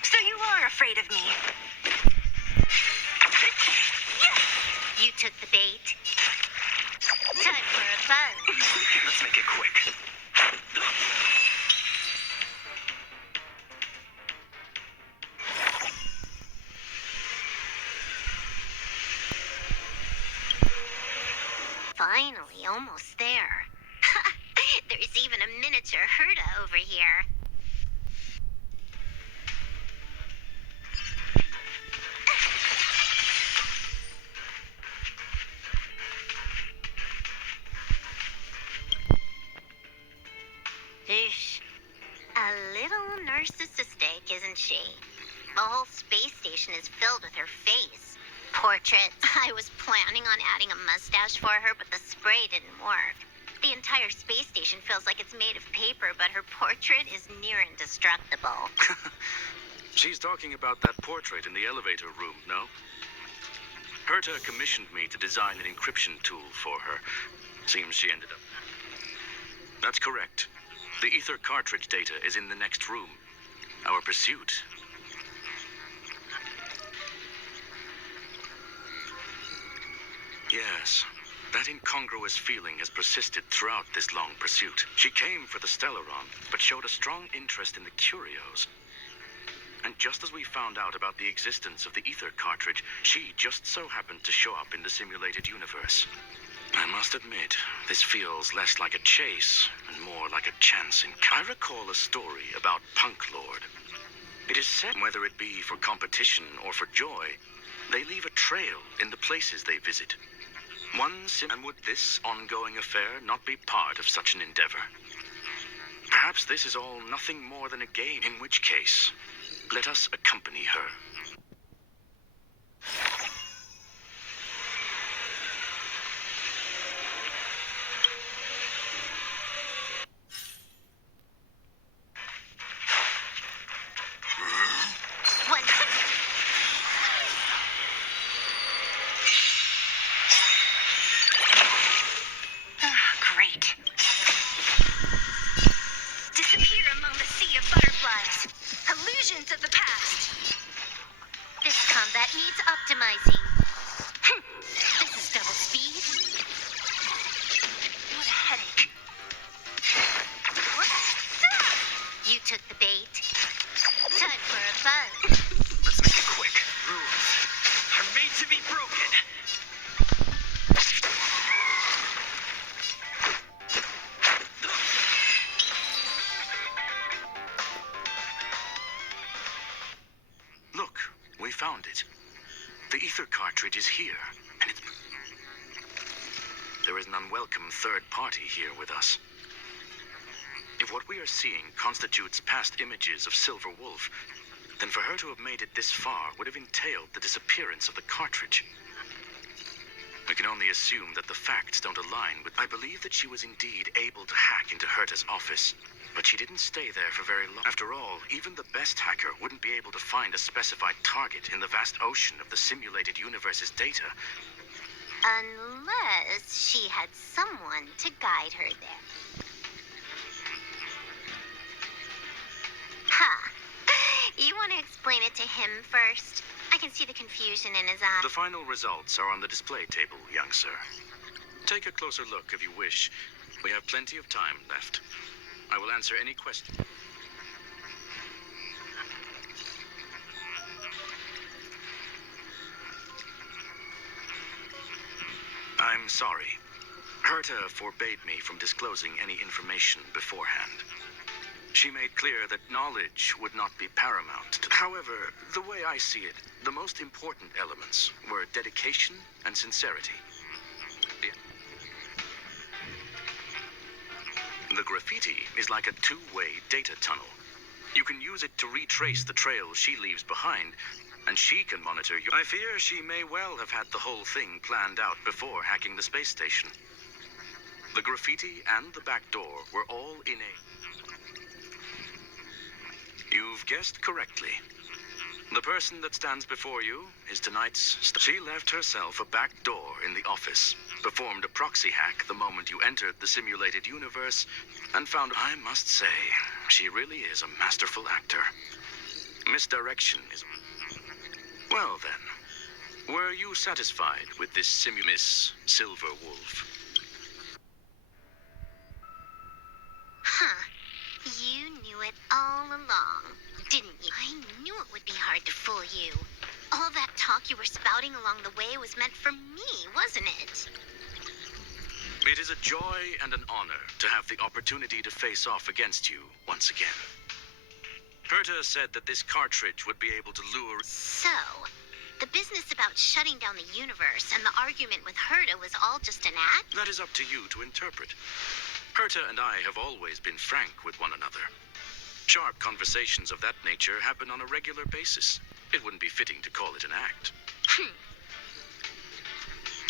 So you are afraid of me. You took the bait. Time for a buzz. Let's make it quick. Finally, almost there. There's even a miniature Herta over here. Oosh. A little narcissistic, isn't she? The whole space station is filled with her face. Portraits. I was planning on adding a mustache for her, but the spray didn't work. The entire space station feels like it's made of paper, but her portrait is near indestructible. She's talking about that portrait in the elevator room, no? Herta commissioned me to design an encryption tool for her. Seems she ended up... That's correct. The ether cartridge data is in the next room. Our pursuit. Yes, that incongruous feeling has persisted throughout this long pursuit. She came for the Estelaron, but showed a strong interest in the curios. And just as we found out about the existence of the ether cartridge, she just so happened to show up in the simulated universe. I must admit, this feels less like a chase and more like a chance encounter. I recall a story about Punk Lord. It is said whether it be for competition or for joy, they leave a trail in the places they visit. And would this ongoing affair not be part of such an endeavor? Perhaps this is all nothing more than a game, in which case, let us accompany her. The ether cartridge is here, and there is an unwelcome third party here with us. If what we are seeing constitutes past images of Silver Wolf, then for her to have made it this far would have entailed the disappearance of the cartridge. We can only assume that the facts don't align with... I believe that she was indeed able to hack into Herta's office, but she didn't stay there for very long. After all, even the best hacker wouldn't be able to find a specified target in the vast ocean of the simulated universe's data. Unless she had someone to guide her there. Ha! You want to explain it to him first? I can see the confusion in his eyes. The final results are on the display table, young sir. Take a closer look if you wish. We have plenty of time left. I will answer any question. I'm sorry. Herta forbade me from disclosing any information beforehand. She made clear that knowledge would not be paramount. However, the way I see it, the most important elements were dedication and sincerity. The graffiti is like a two-way data tunnel. You can use it to retrace the trail she leaves behind, and she can monitor you. I fear she may well have had the whole thing planned out before hacking the space station. The graffiti and the back door were all innate. You've guessed correctly. The person that stands before you is tonight's... She left herself a back door in the office, performed a proxy hack the moment you entered the simulated universe, and found... I must say, she really is a masterful actor. Misdirection is... Well then, were you satisfied with this Miss Silver Wolf? Huh. You knew it all along, didn't you? I knew it would be hard to fool you. All that talk you were spouting along the way was meant for me, wasn't it? It is a joy and an honor to have the opportunity to face off against you once again. Herta said that this cartridge would be able to lure... So, the business about shutting down the universe and the argument with Herta was all just an act? That is up to you to interpret. Herta and I have always been frank with one another. Sharp conversations of that nature happen on a regular basis. It wouldn't be fitting to call it an act.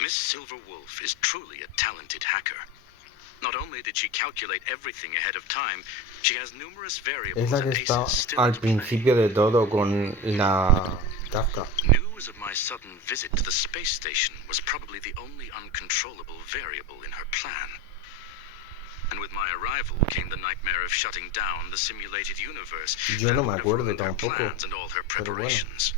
Miss Silver Wolf is truly a talented hacker. Not only did she calculate everything ahead of time, she has numerous variables Es la and que está aces still al to play. principio de todo con la Kafka. News of my sudden visit to the space station was probably the only uncontrollable variable in her plan. And with my arrival came the nightmare of shutting down the simulated universe. Yo no That me would have acuerdo ruined her tampoco, plans and all her pero bueno. preparations.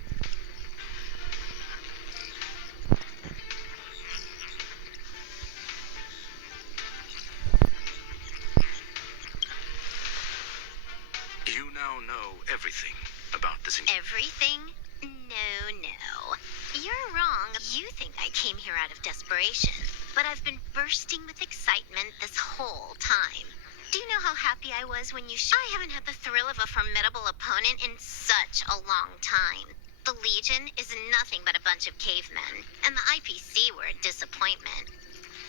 You now know everything about this. Everything? No. You're wrong. You think I came here out of desperation, but I've been bursting with excitement this whole time. Do you know how happy I was when you I haven't had the thrill of a formidable opponent in such a long time. The Legion is nothing but a bunch of cavemen, and the IPC were a disappointment.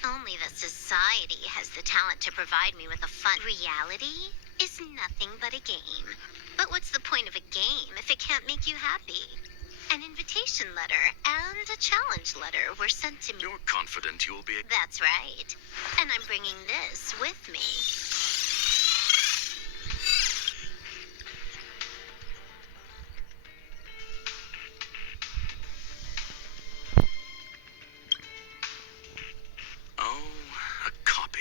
Only the Society has the talent to provide me with a fun. Reality is nothing but a game. But what's the point of a game if it can't make you happy? An invitation letter and a challenge letter were sent to me. You're confident you'll be... That's right. And I'm bringing this with me. Oh, a copy.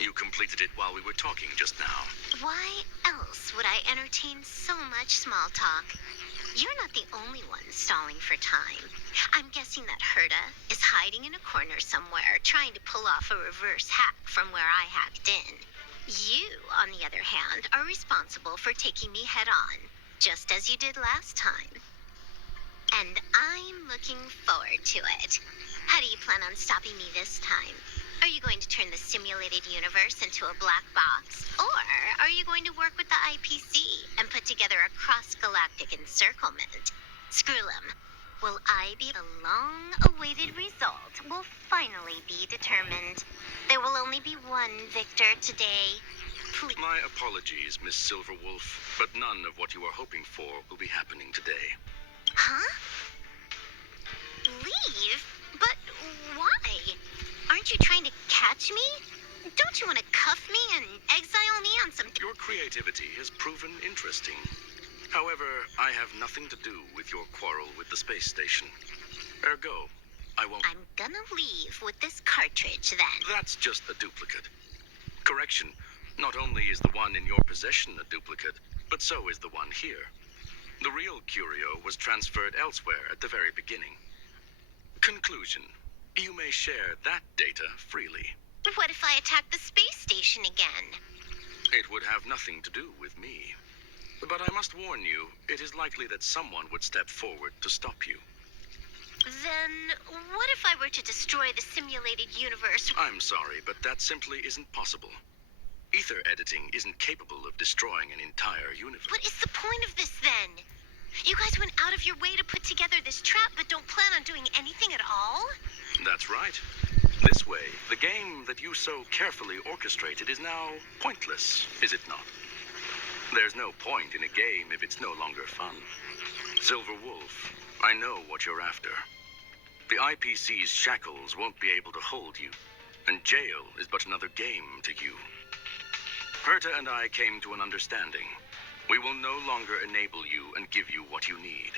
You completed it while we were talking just now. Why else would I entertain so much small talk? You're not the only one stalling for time. I'm guessing that Herta is hiding in a corner somewhere, trying to pull off a reverse hack from where I hacked in. You, on the other hand, are responsible for taking me head on, just as you did last time. And I'm looking forward to it. How do you plan on stopping me this time? Are you going to turn the simulated universe into a black box? Or are you going to work with the IPC and put together a cross-galactic encirclement? Screw'em. Will I be... The long-awaited result will finally be determined. There will only be one victor today. Please. My apologies, Miss Silverwolf, but none of what you are hoping for will be happening today. Huh? Leave? But why? Aren't you trying to catch me? Don't you want to cuff me and exile me on some... Your creativity has proven interesting. However, I have nothing to do with your quarrel with the space station. Ergo, I won't... I'm gonna leave with this cartridge, then. That's just a duplicate. Correction, not only is the one in your possession a duplicate, but so is the one here. The real curio was transferred elsewhere at the very beginning. Conclusion. You may share that data freely. What if I attack the space station again? It would have nothing to do with me. But I must warn you, it is likely that someone would step forward to stop you. Then, what if I were to destroy the simulated universe? I'm sorry, but that simply isn't possible. Ether editing isn't capable of destroying an entire universe. What is the point of this, then? You guys went out of your way to put together this trap, but don't plan on doing anything at all? That's right. This way, the game that you so carefully orchestrated is now pointless, is it not? There's no point in a game if it's no longer fun. Silver Wolf, I know what you're after. The IPC's shackles won't be able to hold you, and jail is but another game to you. Herta and I came to an understanding. We will no longer enable you and give you what you need.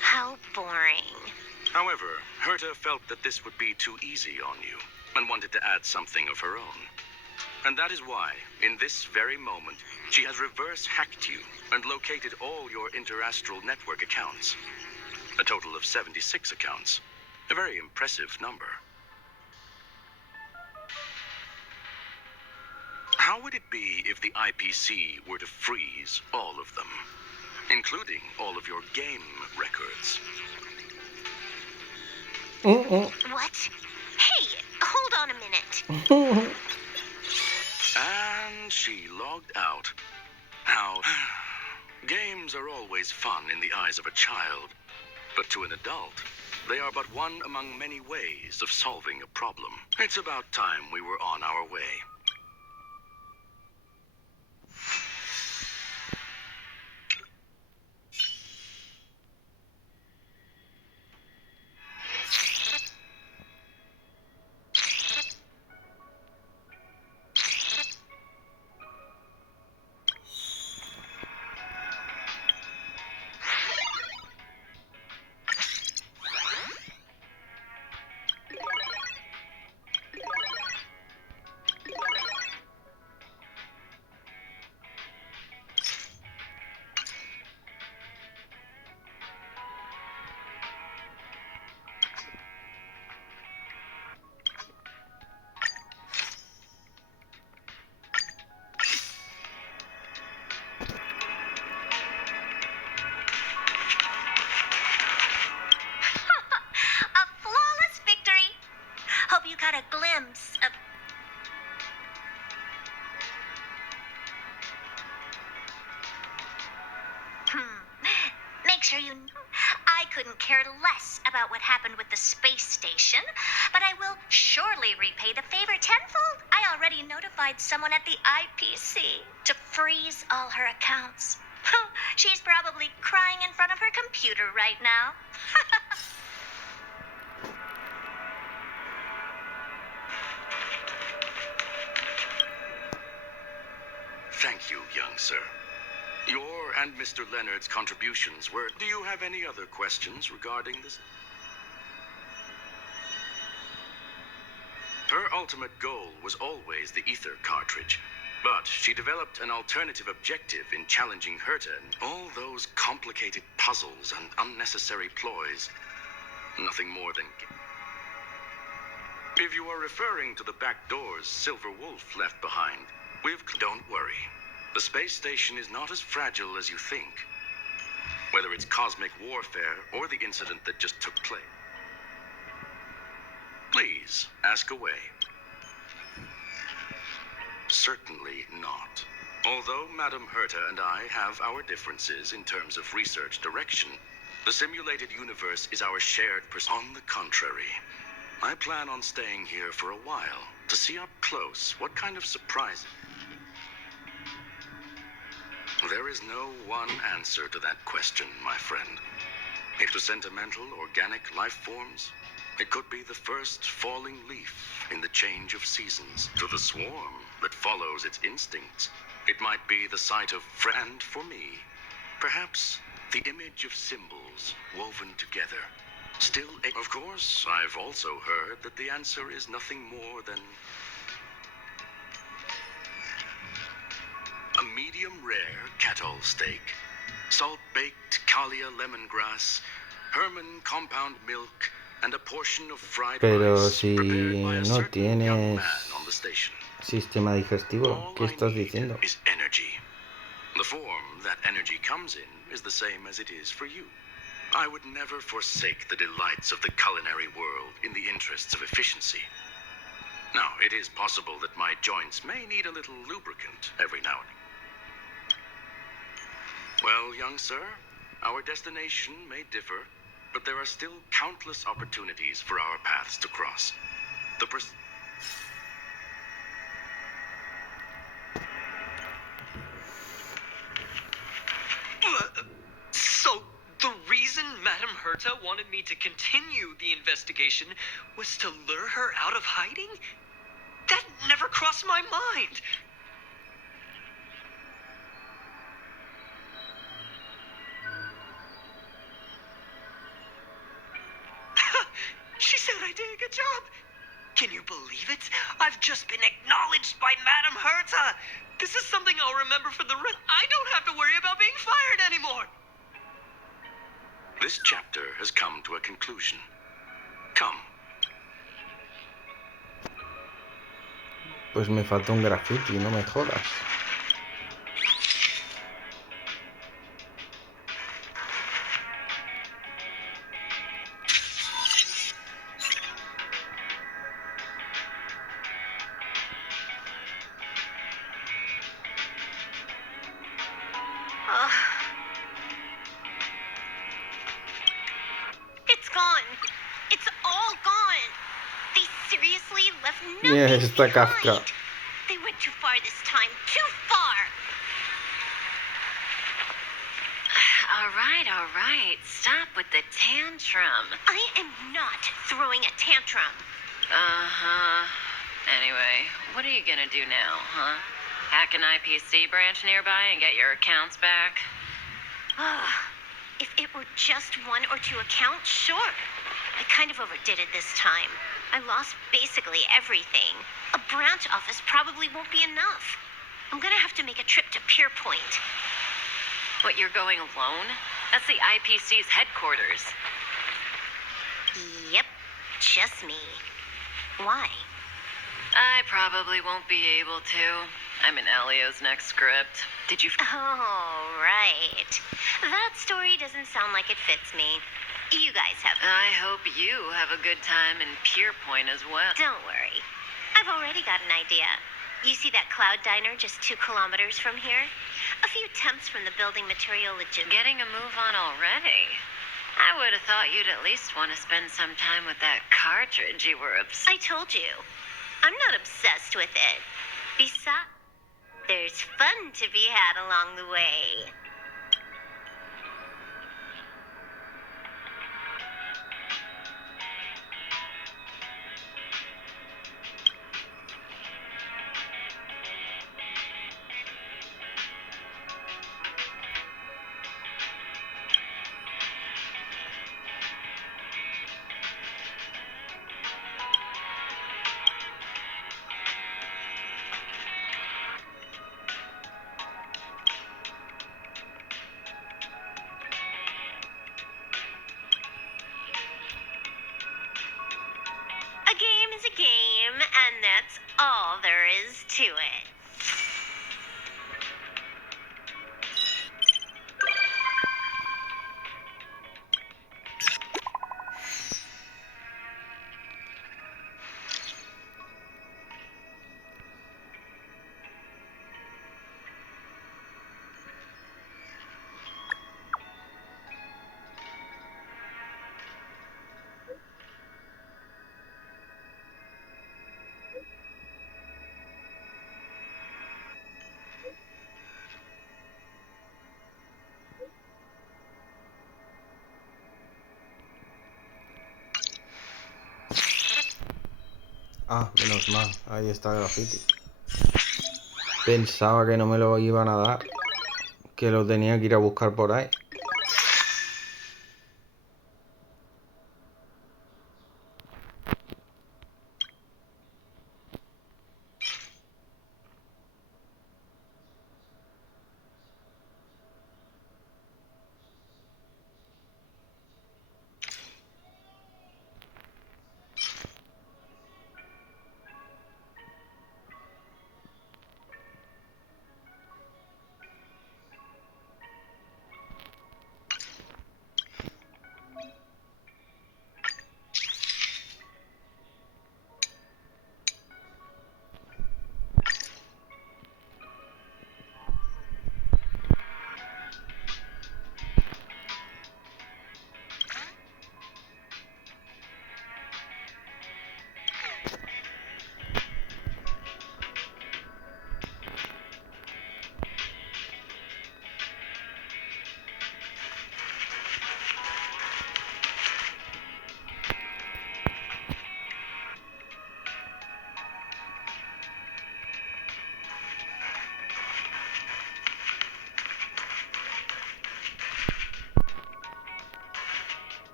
How boring. However, Herta felt that this would be too easy on you, and wanted to add something of her own. And that is why, in this very moment, she has reverse-hacked you and located all your interastral network accounts. A total of 76 accounts. A very impressive number. How would it be if the IPC were to freeze all of them, including all of your game records? What? Hey, hold on a minute. And she logged out. Now, games are always fun in the eyes of a child, but to an adult, they are but one among many ways of solving a problem. It's about time we were on our way. glimpse of... Make sure you know I couldn't care less about what happened with the space station, but I will surely repay the favor tenfold. I already notified someone at the IPC to freeze all her accounts. She's probably crying in front of her computer right now. Thank you, young sir. Your and Mr. Leonard's contributions were... Do you have any other questions regarding this? Her ultimate goal was always the ether cartridge, but she developed an alternative objective in challenging Herta and all those complicated puzzles and unnecessary ploys. Nothing more than... If you are referring to the back doors Silver Wolf left behind, don't worry. The space station is not as fragile as you think. Whether it's cosmic warfare or the incident that just took place. Please, ask away. Certainly not. Although Madame Herta and I have our differences in terms of research direction, the simulated universe is our shared On the contrary, I plan on staying here for a while to see up close what kind of surprises. There is no one answer to that question, my friend. If to sentimental, organic life forms, it could be the first falling leaf in the change of seasons. To the swarm that follows its instincts, it might be the sight of friend for me. Perhaps the image of symbols woven together. Still, of course, I've also heard that the answer is nothing more than a medium rare kettle steak, salt-baked Kalia lemongrass, Herman compound milk, and a portion of fried Pero rice si prepared by a no certain young tienes man on the station. sistema digestivo, All ¿qué I estás need diciendo? is energy. The form that energy comes in is the same as it is for you. I would never forsake the delights of the culinary world in the interests of efficiency. Now, it is possible that my joints may need a little lubricant every now and then. Well, young sir, our destination may differ, but there are still countless opportunities for our paths to cross. So, the reason Madame Herta wanted me to continue the investigation was to lure her out of hiding? That never crossed my mind. She said I did a good job. Can you believe it? I've just been acknowledged by Madame Herta. This is something I'll remember for the rest. I don't have to worry about being fired anymore. This chapter has come to a conclusion. Come. Pues me falta un graffiti, no me jodas. It's gone. It's all gone. They seriously left Mira nothing esta behind. Kafka. They went too far this time. Too far. All right. Stop with the tantrum. I am not throwing a tantrum. Uh-huh. Anyway, what are you gonna do now, huh? Hack an IPC branch nearby and get your accounts back? If it were just one or two accounts, sure. I kind of overdid it this time. I lost basically everything. A branch office probably won't be enough. I'm gonna have to make a trip to Pierpoint. What, you're going alone? That's the IPC's headquarters. Yep, just me. Why? I probably won't be able to. I'm in Elio's next script. Did you... Oh, right. That story doesn't sound like it fits me. You guys have... I hope you have a good time in Pierpoint as well. Don't worry. I've already got an idea. You see that cloud diner just 2 kilometers from here? A few temps from the building material Getting a move on already? I would have thought you'd at least want to spend some time with that cartridge you were I told you. I'm not obsessed with it. Besides, there's fun to be had along the way. A game is a game, and that's all there is to it. Ah, menos mal, ahí está el graffiti. Pensaba que no me lo iban a dar, que lo tenía que ir a buscar por ahí.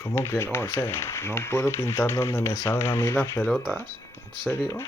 ¿Cómo que no? O sea, ¿no puedo pintar donde me salgan a mí las pelotas? ¿En serio?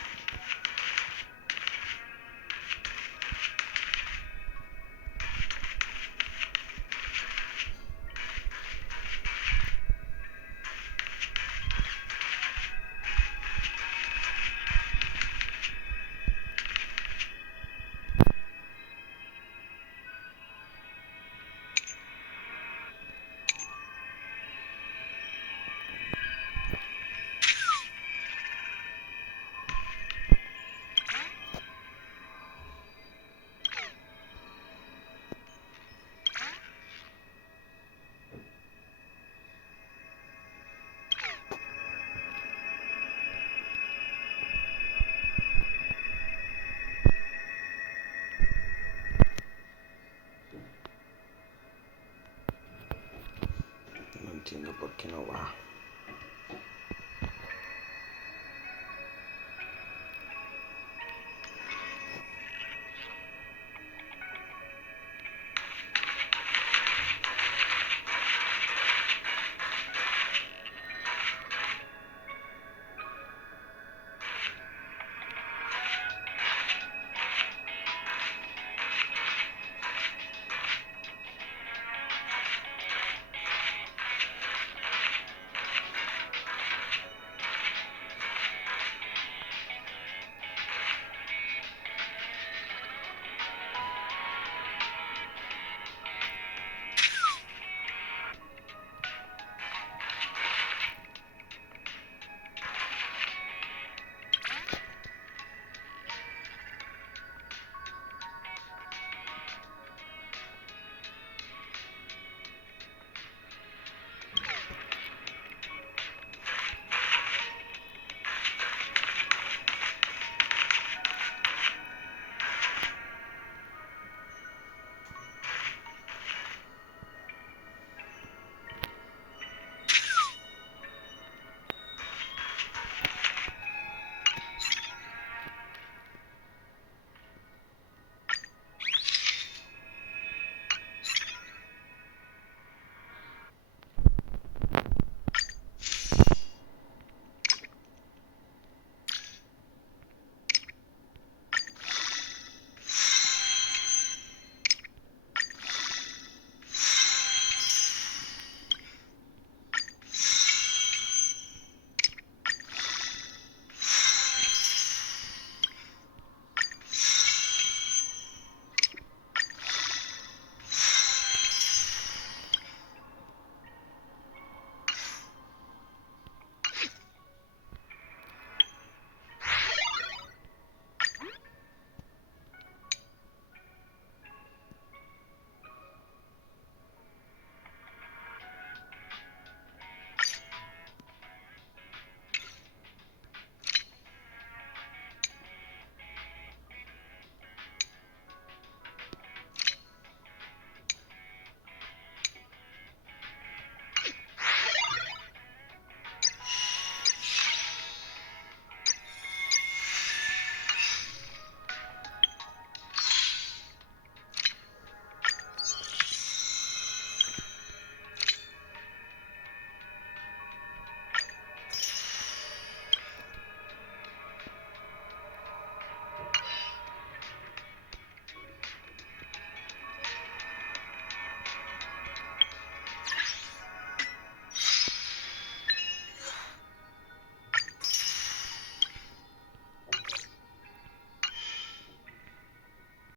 No entiendo por qué no va.